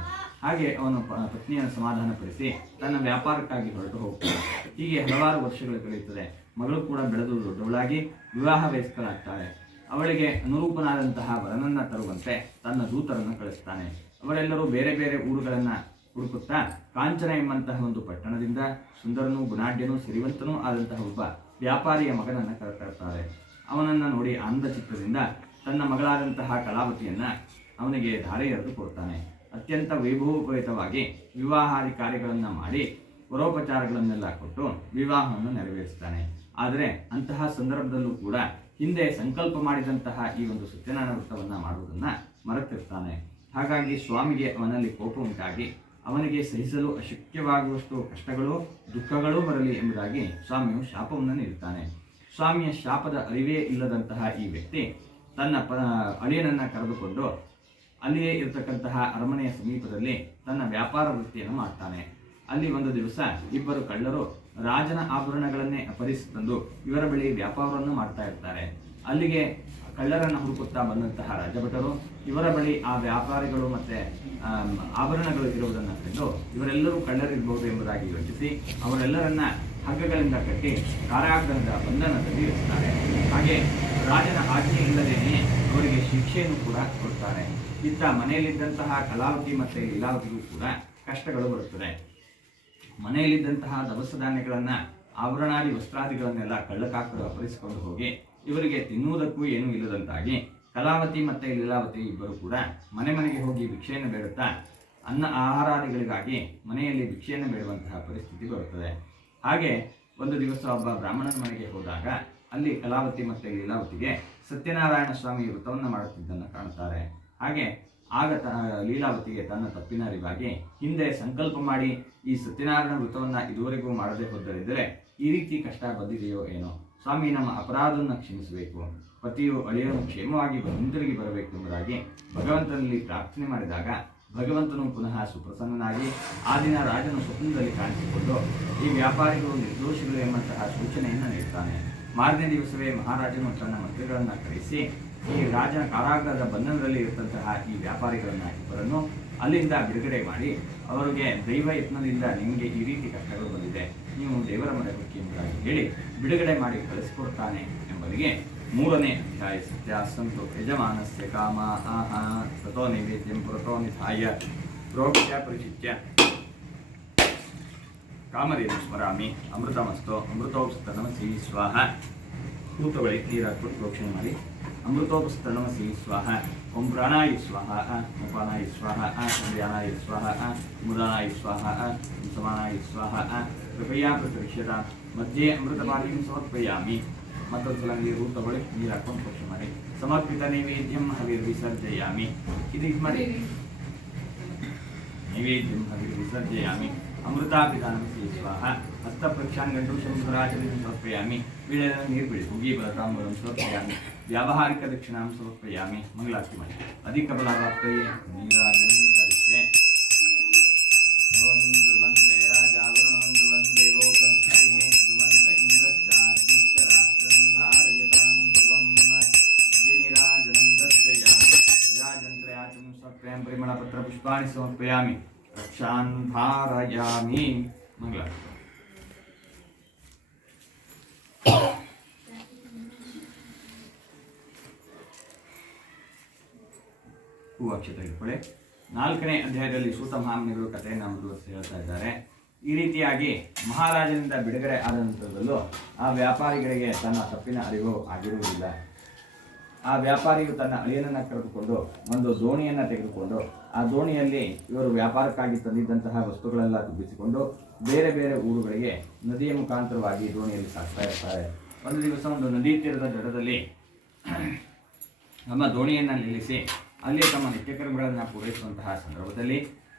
ಹಾಗೆ ಅವನು ಪತ್ನಿಯನ್ನು ಸಮಾಧಾನಪಡಿಸಿ ತನ್ನ ವ್ಯಾಪಾರಕ್ಕಾಗಿ ಹೊರಟು ಹೋಗ್ತಾನೆ. ಹೀಗೆ ಹಲವಾರು ವರ್ಷಗಳು ಕಳೆಯುತ್ತದೆ. ಮಗಳು ಕೂಡ ಬೆಳೆದು ದೊಡ್ಡವಳಾಗಿ ವಿವಾಹ ವಯಸ್ಕರಾಗ್ತಾಳೆ. ಅವಳಿಗೆ ಅನುರೂಪನಾದಂತಹ ವರನನ್ನು ತರುವಂತೆ ತನ್ನ ದೂತರನ್ನು ಕಳಿಸ್ತಾನೆ. ಅವರೆಲ್ಲರೂ ಬೇರೆ ಬೇರೆ ಊರುಗಳನ್ನು ಹುಡುಕುತ್ತಾ ಕಾಂಚನ ಎಂಬಂತಹ ಒಂದು ಪಟ್ಟಣದಿಂದ ಸುಂದರನೂ ಗುಣಾಢ್ಯನೂ ಸಿರಿವಂತನೂ ಆದಂತಹ ಒಬ್ಬ ವ್ಯಾಪಾರಿಯ ಮಗನನ್ನ ಕರೆತರ್ತಾರೆ ಅವನನ್ನ ನೋಡಿ ಆನಂದ ಚಿತ್ರದಿಂದ ತನ್ನ ಮಗಳಾದಂತಹ ಕಲಾವತಿಯನ್ನ ಅವನಿಗೆ ಧಾರೆ ಎರೆದು ಕೊಡ್ತಾನೆ. ಅತ್ಯಂತ ವೈಭವೋಪೇತವಾಗಿ ವಿವಾಹಾದಿ ಕಾರ್ಯಗಳನ್ನು ಮಾಡಿ ಪರೋಪಚಾರಗಳನ್ನೆಲ್ಲ ಕೊಟ್ಟು ವಿವಾಹವನ್ನು ನೆರವೇರಿಸ್ತಾನೆ. ಆದರೆ ಅಂತಹ ಸಂದರ್ಭದಲ್ಲೂ ಕೂಡ ಹಿಂದೆ ಸಂಕಲ್ಪ ಮಾಡಿದಂತಹ ಈ ಒಂದು ಸತ್ಯನಾರಾಯಣ ವ್ರತವನ್ನ ಮಾಡುವುದನ್ನ ಮರೆತಿರ್ತಾನೆ. ಹಾಗಾಗಿ ಸ್ವಾಮಿಗೆ ಅವನಲ್ಲಿ ಕೋಪ ಉಂಟಾಗಿ ಅವನಿಗೆ ಸಹಿಸಲು ಅಶಕ್ಯವಾಗುವಷ್ಟು ಕಷ್ಟಗಳು ದುಃಖಗಳು ಬರಲಿ ಎಂಬುದಾಗಿ ಸ್ವಾಮಿಯು ಶಾಪವನ್ನು ನೀಡುತ್ತಾನೆ ಸ್ವಾಮಿಯ ಶಾಪದ ಅರಿವೇ ಇಲ್ಲದಂತಹ ಈ ವ್ಯಕ್ತಿ ತನ್ನ ಪ ಅಳಿಯನನ್ನ ಕರೆದುಕೊಂಡು ಅಲ್ಲಿಯೇ ಇರತಕ್ಕಂತಹ ಅರಮನೆಯ ಸಮೀಪದಲ್ಲಿ ತನ್ನ ವ್ಯಾಪಾರ ವೃತ್ತಿಯನ್ನು ಮಾಡ್ತಾನೆ. ಅಲ್ಲಿ ಒಂದು ದಿವಸ ಇಬ್ಬರು ಕಳ್ಳರು ರಾಜನ ಆಭರಣಗಳನ್ನೇ ಅಪಹರಿಸಿ ತಂದು ಇವರ ಬಳಿ ವ್ಯಾಪಾರವನ್ನು ಮಾಡ್ತಾ ಇರ್ತಾರೆ. ಅಲ್ಲಿಗೆ ಕಳ್ಳರನ್ನು ಹುಡುಕುತ್ತಾ ಬಂದಂತಹ ರಾಜಭಟರು ಇವರ ಬಳಿ ಆ ವ್ಯಾಪಾರಿಗಳು ಮತ್ತೆ ಆಭರಣಗಳು ಇರುವುದನ್ನು ಕಂಡು ಇವರೆಲ್ಲರೂ ಕಳ್ಳರಿರಬಹುದು ಎಂಬುದಾಗಿ ಯೋಚಿಸಿ ಅವರೆಲ್ಲರನ್ನ ಹಗ್ಗಗಳಿಂದ ಕಟ್ಟಿ ಕಾರಾಗೃಹದ ಬಂಧನದಲ್ಲಿ ಇರಿಸ್ತಾರೆ. ಹಾಗೆ ರಾಜನ ಆಜ್ಞೆ ಇಲ್ಲದೇನೆ ಅವರಿಗೆ ಶಿಕ್ಷೆಯನ್ನು ಕೂಡ ಕೊಡ್ತಾರೆ. ಇತ್ತ ಮನೆಯಲ್ಲಿದ್ದಂತಹ ಕಲಾವತಿ ಮತ್ತೆ ಲೀಲಾವತಿಗೂ ಕೂಡ ಕಷ್ಟಗಳು ಬರುತ್ತದೆ. ಮನೆಯಲ್ಲಿದ್ದಂತಹ ದವಸ ಧಾನ್ಯಗಳನ್ನು ಆಭರಣಾದಿ ವಸ್ತ್ರಾದಿಗಳನ್ನೆಲ್ಲ ಕಳ್ಳಕಾಕರು ಅಪರಿಸಿಕೊಂಡು ಹೋಗಿ ಇವರಿಗೆ ತಿನ್ನುವುದಕ್ಕೂ ಏನೂ ಇಲ್ಲದಂತಾಗಿ ಕಲಾವತಿ ಮತ್ತೆ ಲೀಲಾವತಿ ಇಬ್ಬರು ಕೂಡ ಮನೆ ಮನೆಗೆ ಹೋಗಿ ಭಿಕ್ಷೆಯನ್ನು ಬೇಡುತ್ತಾ ಅನ್ನ ಆಹಾರಾದಿಗಳಿಗಾಗಿ ಮನೆಯಲ್ಲಿ ಭಿಕ್ಷೆಯನ್ನು ಬೇಡುವಂತಹ ಪರಿಸ್ಥಿತಿ ಬರುತ್ತದೆ. ಹಾಗೆ ಒಂದು ದಿವಸ ಒಬ್ಬ ಬ್ರಾಹ್ಮಣನ ಮನೆಗೆ ಹೋದಾಗ ಅಲ್ಲಿ ಕಲಾವತಿ ಮತ್ತೆ ಲೀಲಾವತಿಗೆ ಸತ್ಯನಾರಾಯಣ ಸ್ವಾಮಿ ವ್ರತವನ್ನು ಮಾಡುತ್ತಿದ್ದನ್ನು ಕಾಣುತ್ತಾರೆ. ಹಾಗೆ ಆಗ ತ ಲೀಲಾವತಿಗೆ ತನ್ನ ತಪ್ಪಿನ ಅರಿವಾಗಿ ಹಿಂದೆ ಸಂಕಲ್ಪ ಮಾಡಿ ಈ ಸತ್ಯನಾರಾಯಣ ವೃತ್ತವನ್ನು ಇದುವರೆಗೂ ಮಾಡದೇ ಹೋದರಿದ್ದರೆ ಈ ರೀತಿ ಕಷ್ಟ ಬಂದಿದೆಯೋ ಏನೋ? ಸ್ವಾಮಿ, ನಮ್ಮ ಅಪರಾಧವನ್ನು ಕ್ಷಮಿಸಬೇಕು. ಪತಿಯು ಅಳಿಯನು ಕ್ಷೇಮವಾಗಿ ಹಿಂತಿರುಗಿ ಬರಬೇಕು ಎಂಬುದಾಗಿ ಭಗವಂತನಲ್ಲಿ ಪ್ರಾರ್ಥನೆ ಮಾಡಿದಾಗ ಭಗವಂತನು ಪುನಃ ಸುಪ್ರಸನ್ನನಾಗಿ ಆ ದಿನ ರಾಜನು ಸ್ವಪ್ನದಲ್ಲಿ ಕಾಣಿಸಿಕೊಂಡು ಈ ವ್ಯಾಪಾರಿಗಳು ನಿರ್ದೋಷಿಗಳು ಎಂಬಂತಹ ಸೂಚನೆಯನ್ನು ನೀಡುತ್ತಾನೆ ಮಾರನೇ ದಿವಸವೇ ಮಹಾರಾಜನು ತನ್ನ ಮಂತ್ರಿಗಳನ್ನು ಕರೆಸಿ ಈ ರಾಜನ ಕಾರಾಗೃಹದ ಬಂಧನದಲ್ಲಿ ಇರತಂತಹ ಈ ವ್ಯಾಪಾರಿಗಳನ್ನ ಇಬ್ಬರನ್ನು ಅಲ್ಲಿಂದ ಬಿಡುಗಡೆ ಮಾಡಿ ಅವರಿಗೆ ದೈವ ಯತ್ನದಿಂದ ನಿಮಗೆ ಈ ರೀತಿ ಕಷ್ಟಗಳು ಬಂದಿದೆ, ನೀವು ದೇವರ ಬಗ್ಗೆ ಎಂಬುದಾಗಿ ಹೇಳಿ ಬಿಡುಗಡೆ ಮಾಡಿ ಕಳಿಸಿಕೊಡ್ತಾನೆ ಎಂಬುದಿಗೆ ಮೂರನೇ ಅಧ್ಯಾಯ ಸತ್ಯಾಸಂತು ಯಜಮಾನಸ್ಯ ಕಾಮ, ಆಹ ಸತೋ ನೈವೇದ್ಯಂ ಪುರತೋ ನಿಧಾಯ ಪ್ರೋಕ್ಷ್ಯ ಪರಿಚಿತ್ಯ. ಕಾಮಧೇನು ಸ್ಮರಾಮಿ, ಅಮೃತಮಸ್ತು, ಅಮೃತೋಪಸ್ತನಮಸಿ, ಸ್ವಾಹ. ಹೂ ತಗೊಳ್ಳಿ ನೀರು ಹಾಕ್ಬಿಟ್ಟು ಪ್ರೋಕ್ಷಣೆ ಮಾಡಿ. ಅಮೃತೋಪಸ್ತನಮಸಿ ಸ್ವಾಹ ಓಂ ಪ್ರಾಣಾಯ ಸ್ವಾಹ ಓಂ ಪ್ರಾಣಾಯ ಸ್ವಾಹ ಓಂ ಧ್ಯಾನಾಯ ಸ್ವಾಹ ಓಂ ಮುದಾನಾಯ ಸ್ವಾಹ ಓಂ ಸಮಾನಾಯ ಸ್ವಾಹ ಕೃಪಯಾ ಪ್ರತಿಷ್ಠಿತ ಮಧ್ಯೆ ಅಮೃತಪಾಲಿಂ ಸಮರ್ಪಯಾಮಿ ಮತ್ತೊಂದು ಸಲ ನೀರು ಹೂ ತಗೊಳ್ಳಿ ನೀರು ಹಾಕೊಂಡು ಪ್ರೋಕ್ಷಣೆ ಮಾಡಿ ಸಮರ್ಪಿತ ನೈವೇದ್ಯಂ ಹವಿರ್ ವಿಸರ್ಜಯಾಮಿ ಇದು ಇದು ಮಾಡಿ ನೈವೇದ್ಯಂ ಹವಿರ್ ವಿಸರ್ಜಯಾಮಿ ಅಮೃತಾಪಿಧಾನಮಸಿ ಸ್ವಾಹ ಹಸ್ತಪ್ರಕ್ಷಾಂಗಂಡು ಶಂಭರಾಚರಣೆ ಸಮರ್ಪಯಾಮಿ ಬೀಳೆಲ್ಲ ನೀರು ಬಿಡಿ ಹುಗಿ ಬಲತಾಂಬೂಲಂ ಸಮರ್ಪಯಾಮಿ ವ್ಯಾವಹಾರಿಕ ದಕ್ಷಿಣಾಂ ಸಮರ್ಪಯಾಮಿ ಮಂಗಳಾರತಿ ಮಾಡಿ ಅಧಿಕ ಬಲಾಪ್ತಯೇ ನೀರಾಜನಂ ಕರಿಷ್ಯೆ ಓಂ ಧ್ರುವಂತೆ ರಾಜಾವರುಣಂ ಧ್ರುವಂದೇವೋ ಬೃಹಸ್ಪತಿಃ ಧ್ರುವಂತ ಇಂದ್ರಶ್ಚಾಗ್ನಿಶ್ಚ ರಾಷ್ಟ್ರಂ ಧಾರಯತಾಂ ಧ್ರುವಂ ಅಗ್ನಿರಾಜನಂ ದರ್ಶಯಾಮಿ ನಿರಾಜಂತ್ರಯಾಚಂ ಸ್ವಪ್ರಯಂ ಪರಿಮಳಪತ್ರ ಪುಷ್ಪಾಣಿ ಸಮರ್ಪಯಾಮಿ ರಕ್ಷಾನ್ ಧಾರಯಾಮಿ ಮಂಗಳಾರತಿ ಹೂ ಅಕ್ಷತೆ ನಾಲ್ಕನೇ ಅಧ್ಯಾಯದಲ್ಲಿ ಸೂತ ಮಹಾಮನಿಗಳು ಕಥೆಯನ್ನು ಮುಂದುವರಿಸಿ ಹೇಳ್ತಾ ಇದ್ದಾರೆ. ಈ ರೀತಿಯಾಗಿ ಮಹಾರಾಜನಿಂದ ಬಿಡುಗಡೆ ಆದ ಆ ವ್ಯಾಪಾರಿಗಳಿಗೆ ತನ್ನ ತಪ್ಪಿನ ಅರಿವು ಆಗಿರುವುದಿಲ್ಲ. ಆ ವ್ಯಾಪಾರಿಯು ತನ್ನ ಅಳಿಯನನ್ನು ಕರೆದುಕೊಂಡು ಒಂದು ದೋಣಿಯನ್ನು ತೆಗೆದುಕೊಂಡು ಆ ದೋಣಿಯಲ್ಲಿ ಇವರು ವ್ಯಾಪಾರಕ್ಕಾಗಿ ತಂದಿದ್ದಂತಹ ವಸ್ತುಗಳೆಲ್ಲ ತುಂಬಿಸಿಕೊಂಡು ಬೇರೆ ಬೇರೆ ಊರುಗಳಿಗೆ ನದಿಯ ಮುಖಾಂತರವಾಗಿ ದೋಣಿಯಲ್ಲಿ ಸಾಕ್ತಾ ಇರ್ತಾರೆ. ಒಂದು ದಿವಸ ಒಂದು ನದಿ ತೀರದ ದಡದಲ್ಲಿ ನಮ್ಮ ದೋಣಿಯನ್ನು ನಿಲ್ಲಿಸಿ ಅಲ್ಲಿ ತಮ್ಮ ನಿತ್ಯಕರ್ಮಗಳನ್ನು ಪೂರೈಸುವಂತಹ ಸಂದರ್ಭದಲ್ಲಿ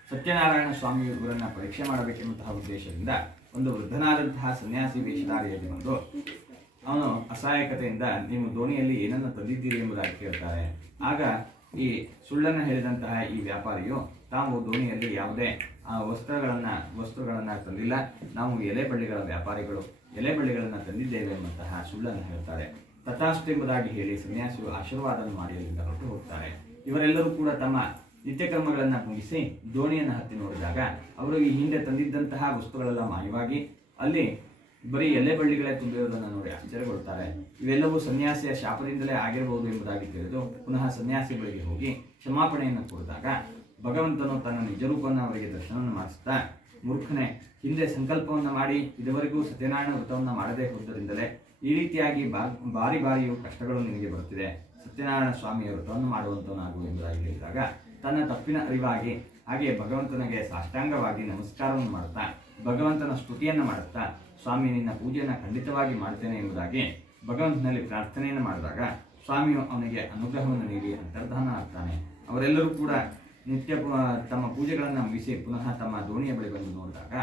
ಸತ್ಯನಾರಾಯಣ ಸ್ವಾಮಿ ಇವರನ್ನು ಪರೀಕ್ಷೆ ಮಾಡಬೇಕೆನ್ನುವಂತಹ ಉದ್ದೇಶದಿಂದ ಒಂದು ವೃದ್ಧನಾದಂತಹ ಸನ್ಯಾಸಿ ವೇಷಧಾರಿಯಲ್ಲಿ ಬಂದು ಅವನು ಅಸಹಾಯಕತೆಯಿಂದ ನೀವು ದೋಣಿಯಲ್ಲಿ ಏನನ್ನು ತಂದಿದ್ದೀರಿ ಎಂಬುದಾಗಿ ಕೇಳ್ತಾರೆ. ಆಗ ಈ ಸುಳ್ಳನ್ನು ಹೇಳಿದಂತಹ ಈ ವ್ಯಾಪಾರಿಯು ತಾವು ದೋಣಿಯಲ್ಲಿ ಯಾವುದೇ ಆ ವಸ್ತ್ರಗಳನ್ನು, ವಸ್ತುಗಳನ್ನು ತಂದಿಲ್ಲ. ನಾವು ಎಲೆ ಬಳ್ಳಿಗಳ ವ್ಯಾಪಾರಿಗಳು. ಎಲೆ ಬಳ್ಳಿಗಳನ್ನು ತಂದಿದ್ದೇವೆ ಎಂಬಂತಹ ಸುಳ್ಳನ್ನು ಹೇಳ್ತಾರೆ. ತಥಾಸ್ತು ಎಂಬುದಾಗಿ ಹೇಳಿ ಸನ್ಯಾಸಿಗಳು ಆಶೀರ್ವಾದವನ್ನು ಮಾಡಿ ಅಲ್ಲಿಂದ ಹೊರಟು ಹೋಗ್ತಾರೆ. ಇವರೆಲ್ಲರೂ ಕೂಡ ತಮ್ಮ ನಿತ್ಯಕ್ರಮಗಳನ್ನು ಮುಗಿಸಿ ದೋಣಿಯನ್ನು ಹತ್ತಿ ನೋಡಿದಾಗ ಅವರು ಈ ಹಿಂದೆ ತಂದಿದ್ದಂತಹ ವಸ್ತುಗಳೆಲ್ಲ ಮಾಯವಾಗಿ ಅಲ್ಲಿ ಬರೀ ಎಲೆ ಬಳ್ಳಿಗಳೇ ತುಂಬಿರುವುದನ್ನು ನೋಡಿ ಆಶ್ಚರ್ಯಗೊಳ್ತಾರೆ. ಇವೆಲ್ಲವೂ ಸನ್ಯಾಸಿಯ ಶಾಪದಿಂದಲೇ ಆಗಿರಬಹುದು ಎಂಬುದಾಗಿ ತಿಳಿದು ಪುನಃ ಸನ್ಯಾಸಿ ಬಳಿಗೆ ಹೋಗಿ ಕ್ಷಮಾಪಣೆಯನ್ನು ಕೋರಿದಾಗ ಭಗವಂತನು ತನ್ನ ನಿಜ ರೂಪವನ್ನು ಅವರಿಗೆ ದರ್ಶನವನ್ನು ಮಾಡಿಸ್ತಾ ಮೂರ್ಖನೇ, ಹಿಂದೆ ಸಂಕಲ್ಪವನ್ನು ಮಾಡಿ ಇದುವರೆಗೂ ಸತ್ಯನಾರಾಯಣ ವ್ರತವನ್ನು ಮಾಡದೇ ಹೋದ್ದರಿಂದಲೇ ಈ ರೀತಿಯಾಗಿ ಬಾ, ಬಾರಿ ಬಾರಿಯು ಕಷ್ಟಗಳು ನಿನಗೆ ಬರುತ್ತಿದೆ. ಸತ್ಯನಾರಾಯಣ ಸ್ವಾಮಿಯ ವ್ರತವನ್ನು ಮಾಡುವಂತವನಾಗು ಎಂಬುದಾಗಿ ಹೇಳಿದಾಗ ತನ್ನ ತಪ್ಪಿನ ಅರಿವಾಗಿ ಹಾಗೆ ಭಗವಂತನಿಗೆ ಸಾಷ್ಟಾಂಗವಾಗಿ ನಮಸ್ಕಾರವನ್ನು ಮಾಡುತ್ತಾ ಭಗವಂತನ ಸ್ತುತಿಯನ್ನು ಮಾಡುತ್ತಾ ಸ್ವಾಮಿ ನಿನ್ನ ಪೂಜೆಯನ್ನು ಖಂಡಿತವಾಗಿ ಮಾಡ್ತೇನೆ ಎಂಬುದಾಗಿ ಭಗವಂತನಲ್ಲಿ ಪ್ರಾರ್ಥನೆಯನ್ನು ಮಾಡಿದಾಗ ಸ್ವಾಮಿಯು ಅವನಿಗೆ ಅನುಗ್ರಹವನ್ನು ನೀಡಿ ಅಂತರ್ಧಾನ ಆಗ್ತಾನೆ. ಅವರೆಲ್ಲರೂ ಕೂಡ ನಿತ್ಯ ತಮ್ಮ ಪೂಜೆಗಳನ್ನು ಮುಗಿಸಿ ಪುನಃ ತಮ್ಮ ದೋಣಿಯ ಬಳಿ ಬಂದು ನೋಡಿದಾಗ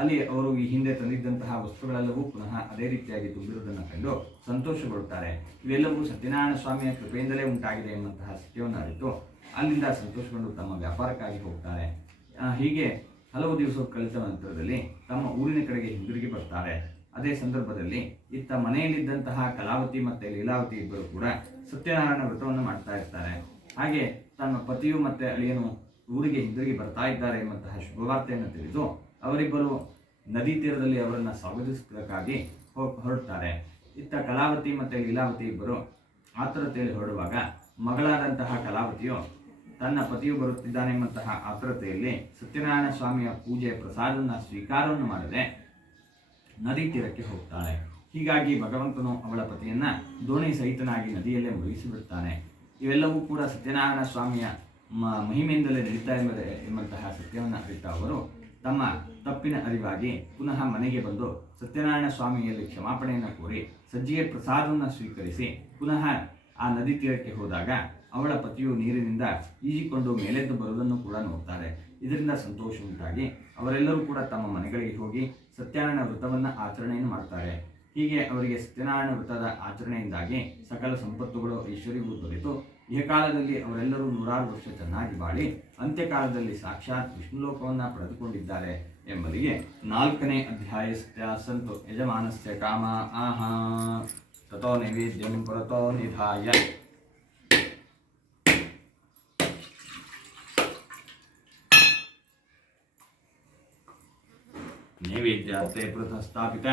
ಅಲ್ಲಿ ಅವರು ಈ ಹಿಂದೆ ತಂದಿದ್ದಂತಹ ವಸ್ತುಗಳೆಲ್ಲವೂ ಪುನಃ ಅದೇ ರೀತಿಯಾಗಿ ತುಂಬಿರುವುದನ್ನು ಕಂಡು ಸಂತೋಷಗೊಳ್ಳುತ್ತಾರೆ. ಇವೆಲ್ಲವೂ ಸತ್ಯನಾರಾಯಣ ಸ್ವಾಮಿಯ ಕೃಪೆಯಿಂದಲೇ ಉಂಟಾಗಿದೆ ಎಂಬಂತಹ ಸತ್ಯವನ್ನು ಅರಿತು ಅಲ್ಲಿಂದ ಸಂತೋಷಗೊಂಡು ತಮ್ಮ ವ್ಯಾಪಾರಕ್ಕಾಗಿ ಹೋಗ್ತಾರೆ. ಹೀಗೆ ಹಲವು ದಿವಸ ಕಲಿತ ನಂತರದಲ್ಲಿ ತಮ್ಮ ಊರಿನ ಕಡೆಗೆ ಹಿಂದಿರುಗಿ ಬರ್ತಾರೆ. ಅದೇ ಸಂದರ್ಭದಲ್ಲಿ ಇತ್ತ ಮನೆಯಲ್ಲಿದ್ದಂತಹ ಕಲಾವತಿ ಮತ್ತು ಲೀಲಾವತಿ ಇಬ್ಬರು ಕೂಡ ಸತ್ಯನಾರಾಯಣ ವ್ರತವನ್ನು ಮಾಡ್ತಾ ಇರ್ತಾರೆ. ಹಾಗೆ ತನ್ನ ಪತಿಯು ಮತ್ತೆ ಅಳಿಯನು ಊರಿಗೆ ಹಿಂದಿರುಗಿ ಬರ್ತಾ ಇದ್ದಾರೆ ಎಂಬಂತಹ ಶುಭವಾರ್ತೆಯನ್ನು ತಿಳಿದು ಅವರಿಬ್ಬರು ನದಿ ತೀರದಲ್ಲಿ ಅವರನ್ನು ಸ್ವಾಗತಿಸುವುದಕ್ಕಾಗಿ ಹೊರಡ್ತಾರೆ ಇತ್ತ ಕಲಾವತಿ ಮತ್ತೆ ಲೀಲಾವತಿ ಇಬ್ಬರು ಆತುರತೆಯಲ್ಲಿ ಹೊರಡುವಾಗ ಮಗಳಾದಂತಹ ಕಲಾವತಿಯು ತನ್ನ ಪತಿಯು ಬರುತ್ತಿದ್ದಾನೆಂಬಂತಹ ಆತುರತೆಯಲ್ಲಿ ಸತ್ಯನಾರಾಯಣ ಸ್ವಾಮಿಯ ಪೂಜೆ ಪ್ರಸಾದವನ್ನು ಸ್ವೀಕಾರವನ್ನು ಮಾಡದೆ ನದಿ ತೀರಕ್ಕೆ ಹೋಗ್ತಾಳೆ. ಹೀಗಾಗಿ ಭಗವಂತನು ಅವಳ ಪತಿಯನ್ನ ದೋಣಿ ಸಹಿತನಾಗಿ ನದಿಯಲ್ಲೇ ಮುಳುಗಿಸಿಬಿಡ್ತಾನೆ ಇವೆಲ್ಲವೂ ಕೂಡ ಸತ್ಯನಾರಾಯಣ ಸ್ವಾಮಿಯ ಮ- ಮಹಿಮೆಯಿಂದಲೇ ನಡೀತಾ ಎಂಬುದೇ ಎಂಬಂತಹ ಸತ್ಯವನ್ನು ಅರಿತ ಅವರು ತಮ್ಮ ತಪ್ಪಿನ ಅರಿವಾಗಿ ಪುನಃ ಮನೆಗೆ ಬಂದು ಸತ್ಯನಾರಾಯಣ ಸ್ವಾಮಿಯಲ್ಲಿ ಕ್ಷಮಾಪಣೆಯನ್ನು ಕೋರಿ ಸಜ್ಜಿಗೆ ಪ್ರಸಾದವನ್ನು ಸ್ವೀಕರಿಸಿ ಪುನಃ ಆ ನದಿ ತೀರಕ್ಕೆ ಹೋದಾಗ ಅವಳ ಪತಿಯು ನೀರಿನಿಂದ ಈಜಿಕೊಂಡು ಮೇಲೆದ್ದು ಬರುವುದನ್ನು ಕೂಡ ನೋಡ್ತಾರೆ. ಇದರಿಂದ ಸಂತೋಷ ಉಂಟಾಗಿ ಅವರೆಲ್ಲರೂ ಕೂಡ ತಮ್ಮ ಮನೆಗಳಿಗೆ ಹೋಗಿ ಸತ್ಯನಾರಾಯಣ ವ್ರತವನ್ನು ಆಚರಣೆಯನ್ನು ಮಾಡ್ತಾರೆ. ಹೀಗೆ ಅವರಿಗೆ ಸತ್ಯನಾರಾಯಣ ವ್ರತದ ಆಚರಣೆಯಿಂದಾಗಿ ಸಕಲ ಸಂಪತ್ತುಗಳು ಐಶ್ವರ್ಯವೂ ದೊರೆತು. ಇಹಕಾಲದಲ್ಲಿ ಅವರೆಲ್ಲರೂ ನೂರಾರು ವರ್ಷ ಚೆನ್ನಾಗಿ ಬಾಳಿ, ಅಂತ್ಯಕಾಲದಲ್ಲಿ ಸಾಕ್ಷಾತ್ ವಿಷ್ಣುಲೋಕವನ್ನ ಪಡೆದುಕೊಂಡಿದ್ದಾರೆ ಎಂಬುದಿಗೆ ನಾಲ್ಕನೇ ಅಧ್ಯಾಯ ಸಂತು ಯಜಮಾನಸ್ಯ ಕಾಮ, ಆಹಾ. ತಥೋ ನೈವೇದ್ಯಂ ಪುರತೋ ನಿಧಾಯ. ನೈವೇದ್ಯಾರ್थे ಪೃಥಃ ಸ್ಥಾಪಿತ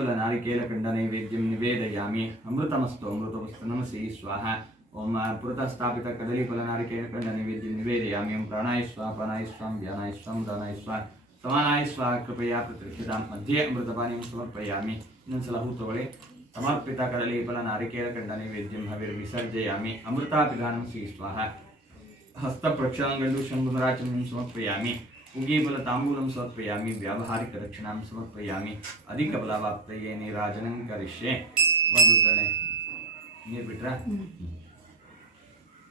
ನಾರಿಕೇಲ ನೈವೇದ್ಯಂ ನಿವೇದಯಾಮಿ. ಅಮೃತಮಸ್ತು ಅಮೃತಮಸ್ತು ನಮಸಿ. ಸ್ವಾಹ. ಓಂ ಪುರತಃ ಸ್ಥಾಪಿತ ಕದಲೀಫಲ ನಾರಿಕೇಲಕಂಡ ನೈವೇದ್ಯಂ ನಿವೇದಯಾಮಿ ಓಂ ಪ್ರಾಣಾಯ ಸ್ವಾಹ ಪ್ರಾಣಾಯ ಸ್ವಾಂ ಧ್ಯಾನಾಯ ಸ್ವಾಂ ದಾನಾಯ ಸ್ವಾಹ ಸಮಾನಾಯ ಸ್ವಾಹ ಕೃಪಯಾ ಪ್ರತಿಷ್ಠಿತಾಂ ಮಧ್ಯೆ ಅಮೃತಪಾನಿಂ ಸಮರ್ಪಯಾಮಿ ಇನ್ನೊಂದ್ಸಲ ಹೂ ತಗೊಳ್ಳಿ ಸಮರ್ಪಿತ ಕದಲೀಫಲ ನಾರಿಕೇಲಕಂಡ ನೈವೇದ್ಯಂ ಹವಿರ್ ವಿಸರ್ಜಯಾಮಿ ಅಮೃತಾಪಿಧಾನಂ ಶ್ರೀ ಸ್ವಾಹ ಹಸ್ತಪ್ರಕ್ಷಾಂಗಲು ಶಂಭುರಾಚಮಂ ಸಮರ್ಪಯಾಮಿ ಉಗೀಬಲ ತಾಂಬೂಲಂ ಸಮರ್ಪಯಾಮಿ ವ್ಯಾವಹಾರಿಕ ರಕ್ಷಣಾಂ ಸಮರ್ಪಯಾಮಿ ಅಧಿಕ ಬಲವಾಪ್ತಯೇ ನೀರಾಜನಂ ಕರಿಷ್ಯೆ ಒಂದು ಉದಾಹರಣೆ ನೀರು ಬಿಟ್ರ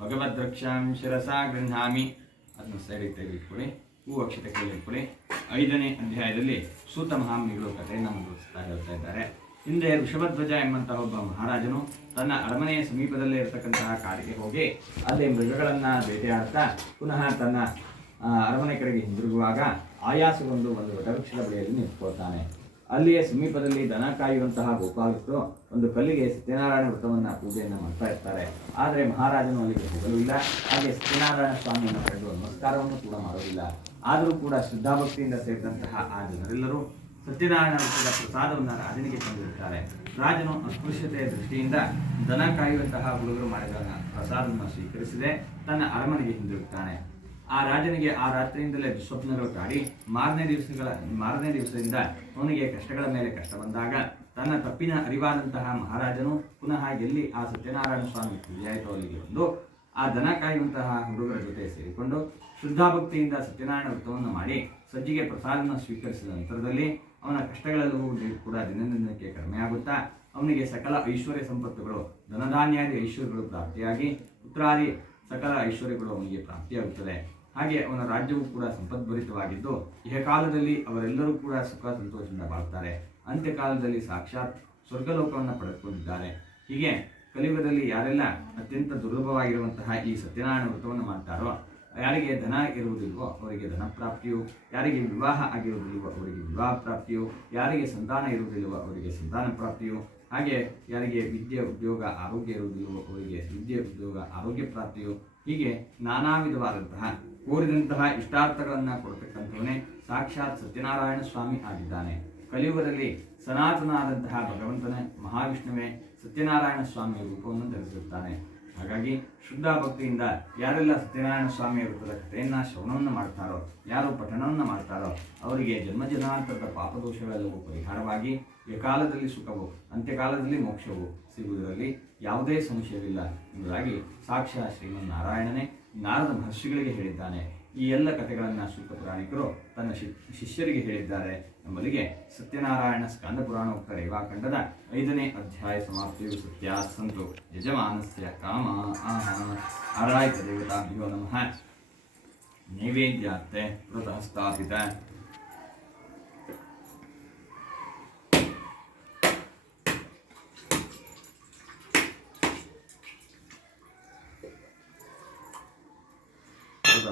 ಭಗವದ್ರಕ್ಷಾಂ ಶಿರಸ ಗೃಹಾಮಿ ಅದನ್ನು ಸೈಡಿಗೆ ತೆಗೆದುಕೊಳ್ಳಿ. ಹೂ ಅಕ್ಷತೆ ಕೈಲಿಟ್ಕೊಳ್ಳಿ ಐದನೇ ಅಧ್ಯಾಯದಲ್ಲಿ ಸೂತ ಮಹಾಮುನಿಗಳು ಕಥೆಯನ್ನು ಮುಂದುವರಿಸ್ತಾ ಹೇಳ್ತಾ ಇದ್ದಾರೆ. ಹಿಂದೆ ಋಷಭಧ್ವಜ ಎಂಬಂತಹ ಒಬ್ಬ ಮಹಾರಾಜನು ತನ್ನ ಅರಮನೆಯ ಸಮೀಪದಲ್ಲೇ ಇರತಕ್ಕಂತಹ ಕಾಡಿಗೆ ಹೋಗಿ ಅಲ್ಲಿ ಮೃಗಗಳನ್ನು ಬೇಟೆಯಾಡ್ತಾ ಪುನಃ ತನ್ನ ಅರಮನೆ ಕಡೆಗೆ ಹಿಂದಿರುಗುವಾಗ ಆಯಾಸಗೊಂಡು ಒಂದು ವಟವೃಕ್ಷದ ಬಳಿಯಲ್ಲಿ ನಿಂತ್ಕೊಳ್ತಾನೆ. ಅಲ್ಲಿಯೇ ಸಮೀಪದಲ್ಲಿ ದನ ಕಾಯುವಂತಹ ಗೋಪಾಲಕರು ಒಂದು ಕಲ್ಲಿಗೆ ಸತ್ಯನಾರಾಯಣ ವ್ರತವನ್ನ ಪೂಜೆಯನ್ನು ಮಾಡ್ತಾ ಇರ್ತಾರೆ. ಆದರೆ ಮಹಾರಾಜನು ಅಲ್ಲಿಗೆ ಹೋಗಲಿಲ್ಲ. ಹಾಗೆ ಸತ್ಯನಾರಾಯಣ ಸ್ವಾಮಿಯನ್ನು ಕರೆದು ನಮಸ್ಕಾರವನ್ನು ಕೂಡ ಮಾಡೋದಿಲ್ಲ. ಆದರೂ ಕೂಡ ಶ್ರದ್ಧಾಭಕ್ತಿಯಿಂದ ಸೇರಿದಂತಹ ಆ ಜನರೆಲ್ಲರೂ ಸತ್ಯನಾರಾಯಣ ವ್ರತದ ಪ್ರಸಾದವನ್ನು ರಾಜನಿಗೆ ತಂದಿರುತ್ತಾರೆ ರಾಜನು ಅಸ್ಪೃಶ್ಯತೆಯ ದೃಷ್ಟಿಯಿಂದ ದನ ಕಾಯುವಂತಹ ಹುಡುಗರು ಮಾಡಿದ ಪ್ರಸಾದವನ್ನು ಸ್ವೀಕರಿಸಿದೆ. ತನ್ನ ಅರಮನೆಗೆ ಹಿಂದಿರುತ್ತಾನೆ ಆ ರಾಜನಿಗೆ ಆ ರಾತ್ರಿಯಿಂದಲೇ ದುಸ್ವಪ್ನಗಳು ಕಾಡಿ ಮಾರನೇ ದಿವಸಗಳ ಮಾರನೇ ದಿವಸದಿಂದ ಅವನಿಗೆ ಕಷ್ಟಗಳ ಮೇಲೆ ಕಷ್ಟ ಬಂದಾಗ ತನ್ನ ತಪ್ಪಿನ ಅರಿವಾದಂತಹ ಮಹಾರಾಜನು ಪುನಃ ಎಲ್ಲಿ ಆ ಸತ್ಯನಾರಾಯಣ ಸ್ವಾಮಿ ಪೂಜೆಯಾಯಿತು ಅಲ್ಲಿಗೆ ಬಂದು ಆ ದನ ಕಾಯುವಂತಹ ಹುಡುಗರ ಜೊತೆ ಸೇರಿಕೊಂಡು ಶುದ್ಧಾಭಕ್ತಿಯಿಂದ ಸತ್ಯನಾರಾಯಣ ವ್ರತವನ್ನು ಮಾಡಿ ಸಜ್ಜಿಗೆ ಪ್ರಸಾದವನ್ನು ಸ್ವೀಕರಿಸಿದ ನಂತರದಲ್ಲಿ ಅವನ ಕಷ್ಟಗಳೆಲ್ಲವೂ ಕೂಡ ದಿನದಿನಕ್ಕೆ ಕಡಿಮೆಯಾಗುತ್ತಾ ಅವನಿಗೆ ಸಕಲ ಐಶ್ವರ್ಯ ಸಂಪತ್ತುಗಳು, ಧನಧಾನ್ಯಾದಿ ಐಶ್ವರ್ಯಗಳು ಪ್ರಾಪ್ತಿಯಾಗಿ, ಪುತ್ರಾದಿ ಸಕಲ ಐಶ್ವರ್ಯಗಳು ಅವನಿಗೆ ಪ್ರಾಪ್ತಿಯಾಗುತ್ತದೆ ಹಾಗೆ ಅವನ ರಾಜ್ಯವು ಕೂಡ ಸಂಪದ್ಭರಿತವಾಗಿದ್ದು, ಇಹಕಾಲದಲ್ಲಿ ಅವರೆಲ್ಲರೂ ಕೂಡ ಸುಖ ಸಂತೋಷದಿಂದ ಬಾಳ್ತಾರೆ ಅಂತ್ಯಕಾಲದಲ್ಲಿ ಸಾಕ್ಷಾತ್ ಸ್ವರ್ಗಲೋಕವನ್ನು ಪಡೆದುಕೊಂಡಿದ್ದಾರೆ. ಹೀಗೆ ಕಲಿಯುಗದಲ್ಲಿ ಯಾರೆಲ್ಲ ಅತ್ಯಂತ ದುರ್ಲಭವಾಗಿರುವಂತಹ ಈ ಸತ್ಯನಾರಾಯಣ ವ್ರತವನ್ನು ಮಾಡ್ತಾರೋ, ಯಾರಿಗೆ ಧನ ಇರುವುದಿಲ್ವೋ ಅವರಿಗೆ ಧನ ಪ್ರಾಪ್ತಿಯು, ಯಾರಿಗೆ ವಿವಾಹ ಆಗಿರುವುದಿಲ್ವೋ ಅವರಿಗೆ ವಿವಾಹ ಪ್ರಾಪ್ತಿಯು, ಯಾರಿಗೆ ಸಂತಾನ ಇರುವುದಿಲ್ವೋ ಅವರಿಗೆ ಸಂತಾನ ಪ್ರಾಪ್ತಿಯು, ಹಾಗೆ ಯಾರಿಗೆ ವಿದ್ಯೆ, ಉದ್ಯೋಗ, ಆರೋಗ್ಯ ಇರುವುದಿಲ್ವೋ ಅವರಿಗೆ ವಿದ್ಯೆ, ಉದ್ಯೋಗ, ಆರೋಗ್ಯ ಪ್ರಾಪ್ತಿಯು, ಹೀಗೆ ನಾನಾ ವಿಧವಾದಂತಹ ಕೋರಿದಂತಹ ಇಷ್ಟಾರ್ಥಗಳನ್ನು ಕೊಡತಕ್ಕಂಥವನೇ ಸಾಕ್ಷಾತ್ ಸತ್ಯನಾರಾಯಣ ಸ್ವಾಮಿ ಆಗಿದ್ದಾನೆ. ಕಲಿಯುಗದಲ್ಲಿ ಸನಾತನಾದಂತಹ ಭಗವಂತನೇ ಮಹಾವಿಷ್ಣುವೆ ಸತ್ಯನಾರಾಯಣ ಸ್ವಾಮಿಯ ರೂಪವನ್ನು ಧರಿಸಿರುತ್ತಾನೆ. ಹಾಗಾಗಿ ಶುದ್ಧ ಭಕ್ತಿಯಿಂದ ಯಾರೆಲ್ಲ ಸತ್ಯನಾರಾಯಣ ಸ್ವಾಮಿಯ ರೂಪದ ಕಥೆಯನ್ನು, ಶ್ರವಣವನ್ನು ಮಾಡ್ತಾರೋ, ಯಾರು ಪಠಣವನ್ನು ಮಾಡ್ತಾರೋ, ಅವರಿಗೆ ಜನ್ಮ ಜನಾಂತರದ ಪಾಪದೋಷಗಳೆಲ್ಲವೂ ಪರಿಹಾರವಾಗಿ ಕಾಲದಲ್ಲಿ ಸುಖವು, ಅಂತ್ಯಕಾಲದಲ್ಲಿ ಮೋಕ್ಷವು ಸಿಗುವುದರಲ್ಲಿ ಯಾವುದೇ ಸಂಶಯವಿಲ್ಲ ಎಂಬುದಾಗಿ ಸಾಕ್ಷಾತ್ ಶ್ರೀಮನ್ನಾರಾಯಣನೇ ನಾರದ ಮಹರ್ಷಿಗಳಿಗೆ ಹೇಳಿದ್ದಾನೆ. ಈ ಎಲ್ಲ ಕಥೆಗಳನ್ನು ಶುಲ್ಕ ಪುರಾಣಿಕರು ತನ್ನ ಶಿಷ್ಯರಿಗೆ ಹೇಳಿದ್ದಾರೆ ಎಂಬುದಿಗೆ ಸತ್ಯನಾರಾಯಣ ಸ್ಕಂದ ಪುರಾಣೋಕ್ತ ರೇವಾಖಂಡದ ಐದನೇ ಅಧ್ಯಾಯ ಸಮಾಪ್ತಿಯು ಸತ್ಯ ಸಂತು ಯಜಮಾನಸ್ಯ ಕಾಮ, ಆಹ, ಆರಾಯ್ತ ದೇವತಾಭ್ಯೋ ನಮಃ. ನೈವೇದ್ಯಾರ್ತೆ ವೃತಃ ಸ್ಥಾಪಿತ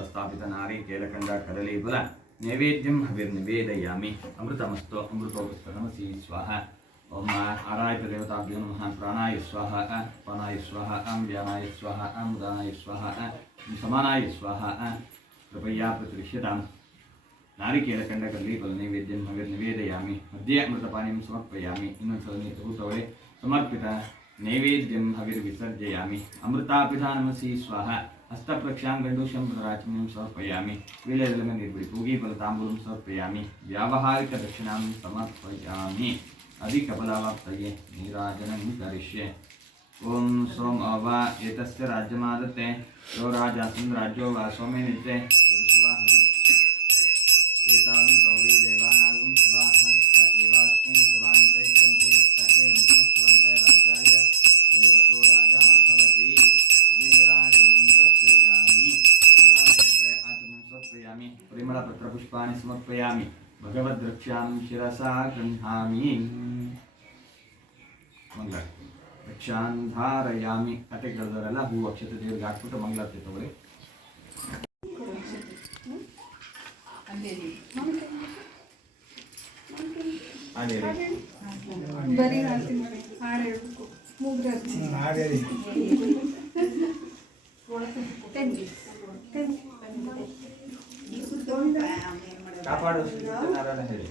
ಸ್ಥಾಪಿತ ನಾರಿ ಕೇಲಕಂಡ ಕದಲಿ ಬಲ ನೈವೇದ್ಯಂ ಹವಿರ್ನಿವೇದಯಾಮಿ ಅಮೃತಮಸ್ತು ಅಮೃತೋಪಸ್ತು ನಮಸಿ ಸ್ವಾಹ ಓಂ ಆರಾಯತ ದೇವತಾಭ್ಯೋ ನಮಃ ಪ್ರಾಣಾಯ ಸ್ವಾಹ ಪಾನಾಯ ಸ್ವಾಹ ಅಂ ವ್ಯಾನಾಯ ಸ್ವಾಹ ಅಂ ದಾನಾಯ ಸ್ವಾಹ ಸಮಾನಾಯ ಸ್ವಾಹ ಕೃಪಯಾ ಪ್ರತಿಷ್ಠತಾಂ ನಾರಿಕೇಲಕಂಡ ಕದಲಿ ಬಲ ನೈವೇದ್ಯಂ ಹವಿರ್ನಿವೇದಯಾಮಿ ಮಧ್ಯೆ ಅಮೃತಪಾನಿಂ ಸಮರ್ಪಯಾಮಿ ಇನ್ನೊಂದ್ಸಲ ನೀವು ತಗೋತವಳೆ ಸಮರ್ಪಿತ ನೈವೇದ್ಯಂ ಹವಿರ್ವಿಸರ್ಜಯಾಮಿ ಅಮೃತಾಪಿಧಾನಮಸಿ ಸ್ವಾಹ हस्तप्रक्षाङ्गण्डूषं पुनराचमं समर्पयामि फलतांबूल निर्विपूगी व्यावहारिक समर्पयामि, व्यावहारिकदक्षिणां अभी अधिकफलावाप्तये नीराजन करिष्ये। ओं सोम अवा एक राज्यमादत्ते यो राजासन् वा सौम्य निर्देश ಭಗವದ್ರಕ್ಷ್ಯಾಂ ಶಿರಸಾ ಗೃಹಾಮಿ ಮಂಗಳ ರಕ್ಷಾನ್ ಧಾರಯಾಮಿ ಕತೆ ಕಳೆದವರೆಲ್ಲ ಹೂವು ಅಕ್ಷತೆ ದೇವ್ರಿಗೆ ಹಾಕ್ಬಿಟ್ಟು ಮಂಗಳಾರತಿ ತಗೊಳ್ಳಿ ಹಾಗೆ ಹೇಳಿ. ಹಾಗೆ ಹೇಳಿ.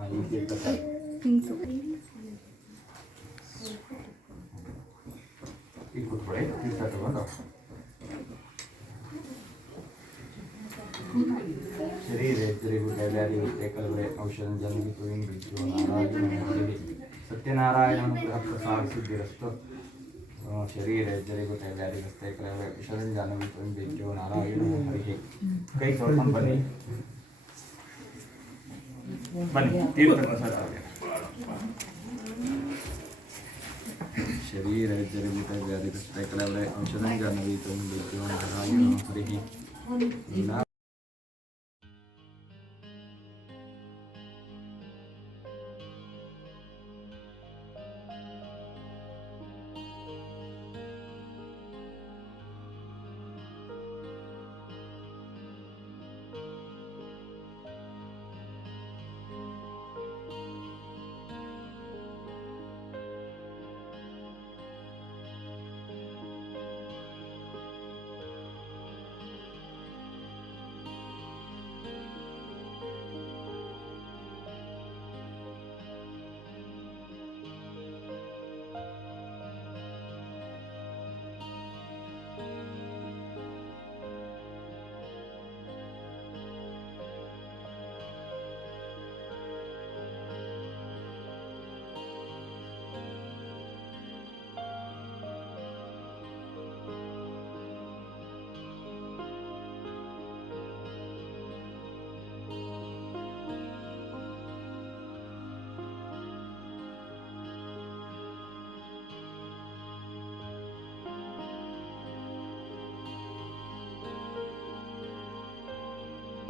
ಹಾಂ ಈ ತೀರ್ಥ ಸಾಕು. ಈಗ ಕೂತ್ಕೊಳ್ಳಿ ತೀರ್ಥ ತಗೊಂಡು ಶರೀರ ಎಚ್ಚರಿಗೂ ಕೈಲಾರಿಗುತ್ತೆ ಕಲಬೆ ಔಷಧ ಜನ್ಮಿ ತುಯಿಂ ಬಿಟ್ಟು ನಾರಾಯಣ ಸತ್ಯನಾರಾಯಣ ಪ್ರಸಾದ ಸಿದ್ಧಿರಸ್ತು ಆ, ಶರೀರ ಎಚ್ಚರಿಗೂ ಕೈಲಾರಿಗುತ್ತೆ ಕಲಬೆ ಔಷಧ ಜನ್ಮಿ ತುಯಿಂ ಬಿಟ್ಟು ನಾರಾಯಣ ಹರಿಗೆ ಕೈ ತೊಳ್ಕೊಂಡು ಬನ್ನಿ ಬನ್ನಿ ತೀರ್ಥ ಪ್ರಸಾದ ತಗೊಳ್ಳಿ. ಶರೀರ ಎಚ್ಚರಿಗೂ ಕೈಲಾರಿಗುತ್ತೆ ಕಲಬೆ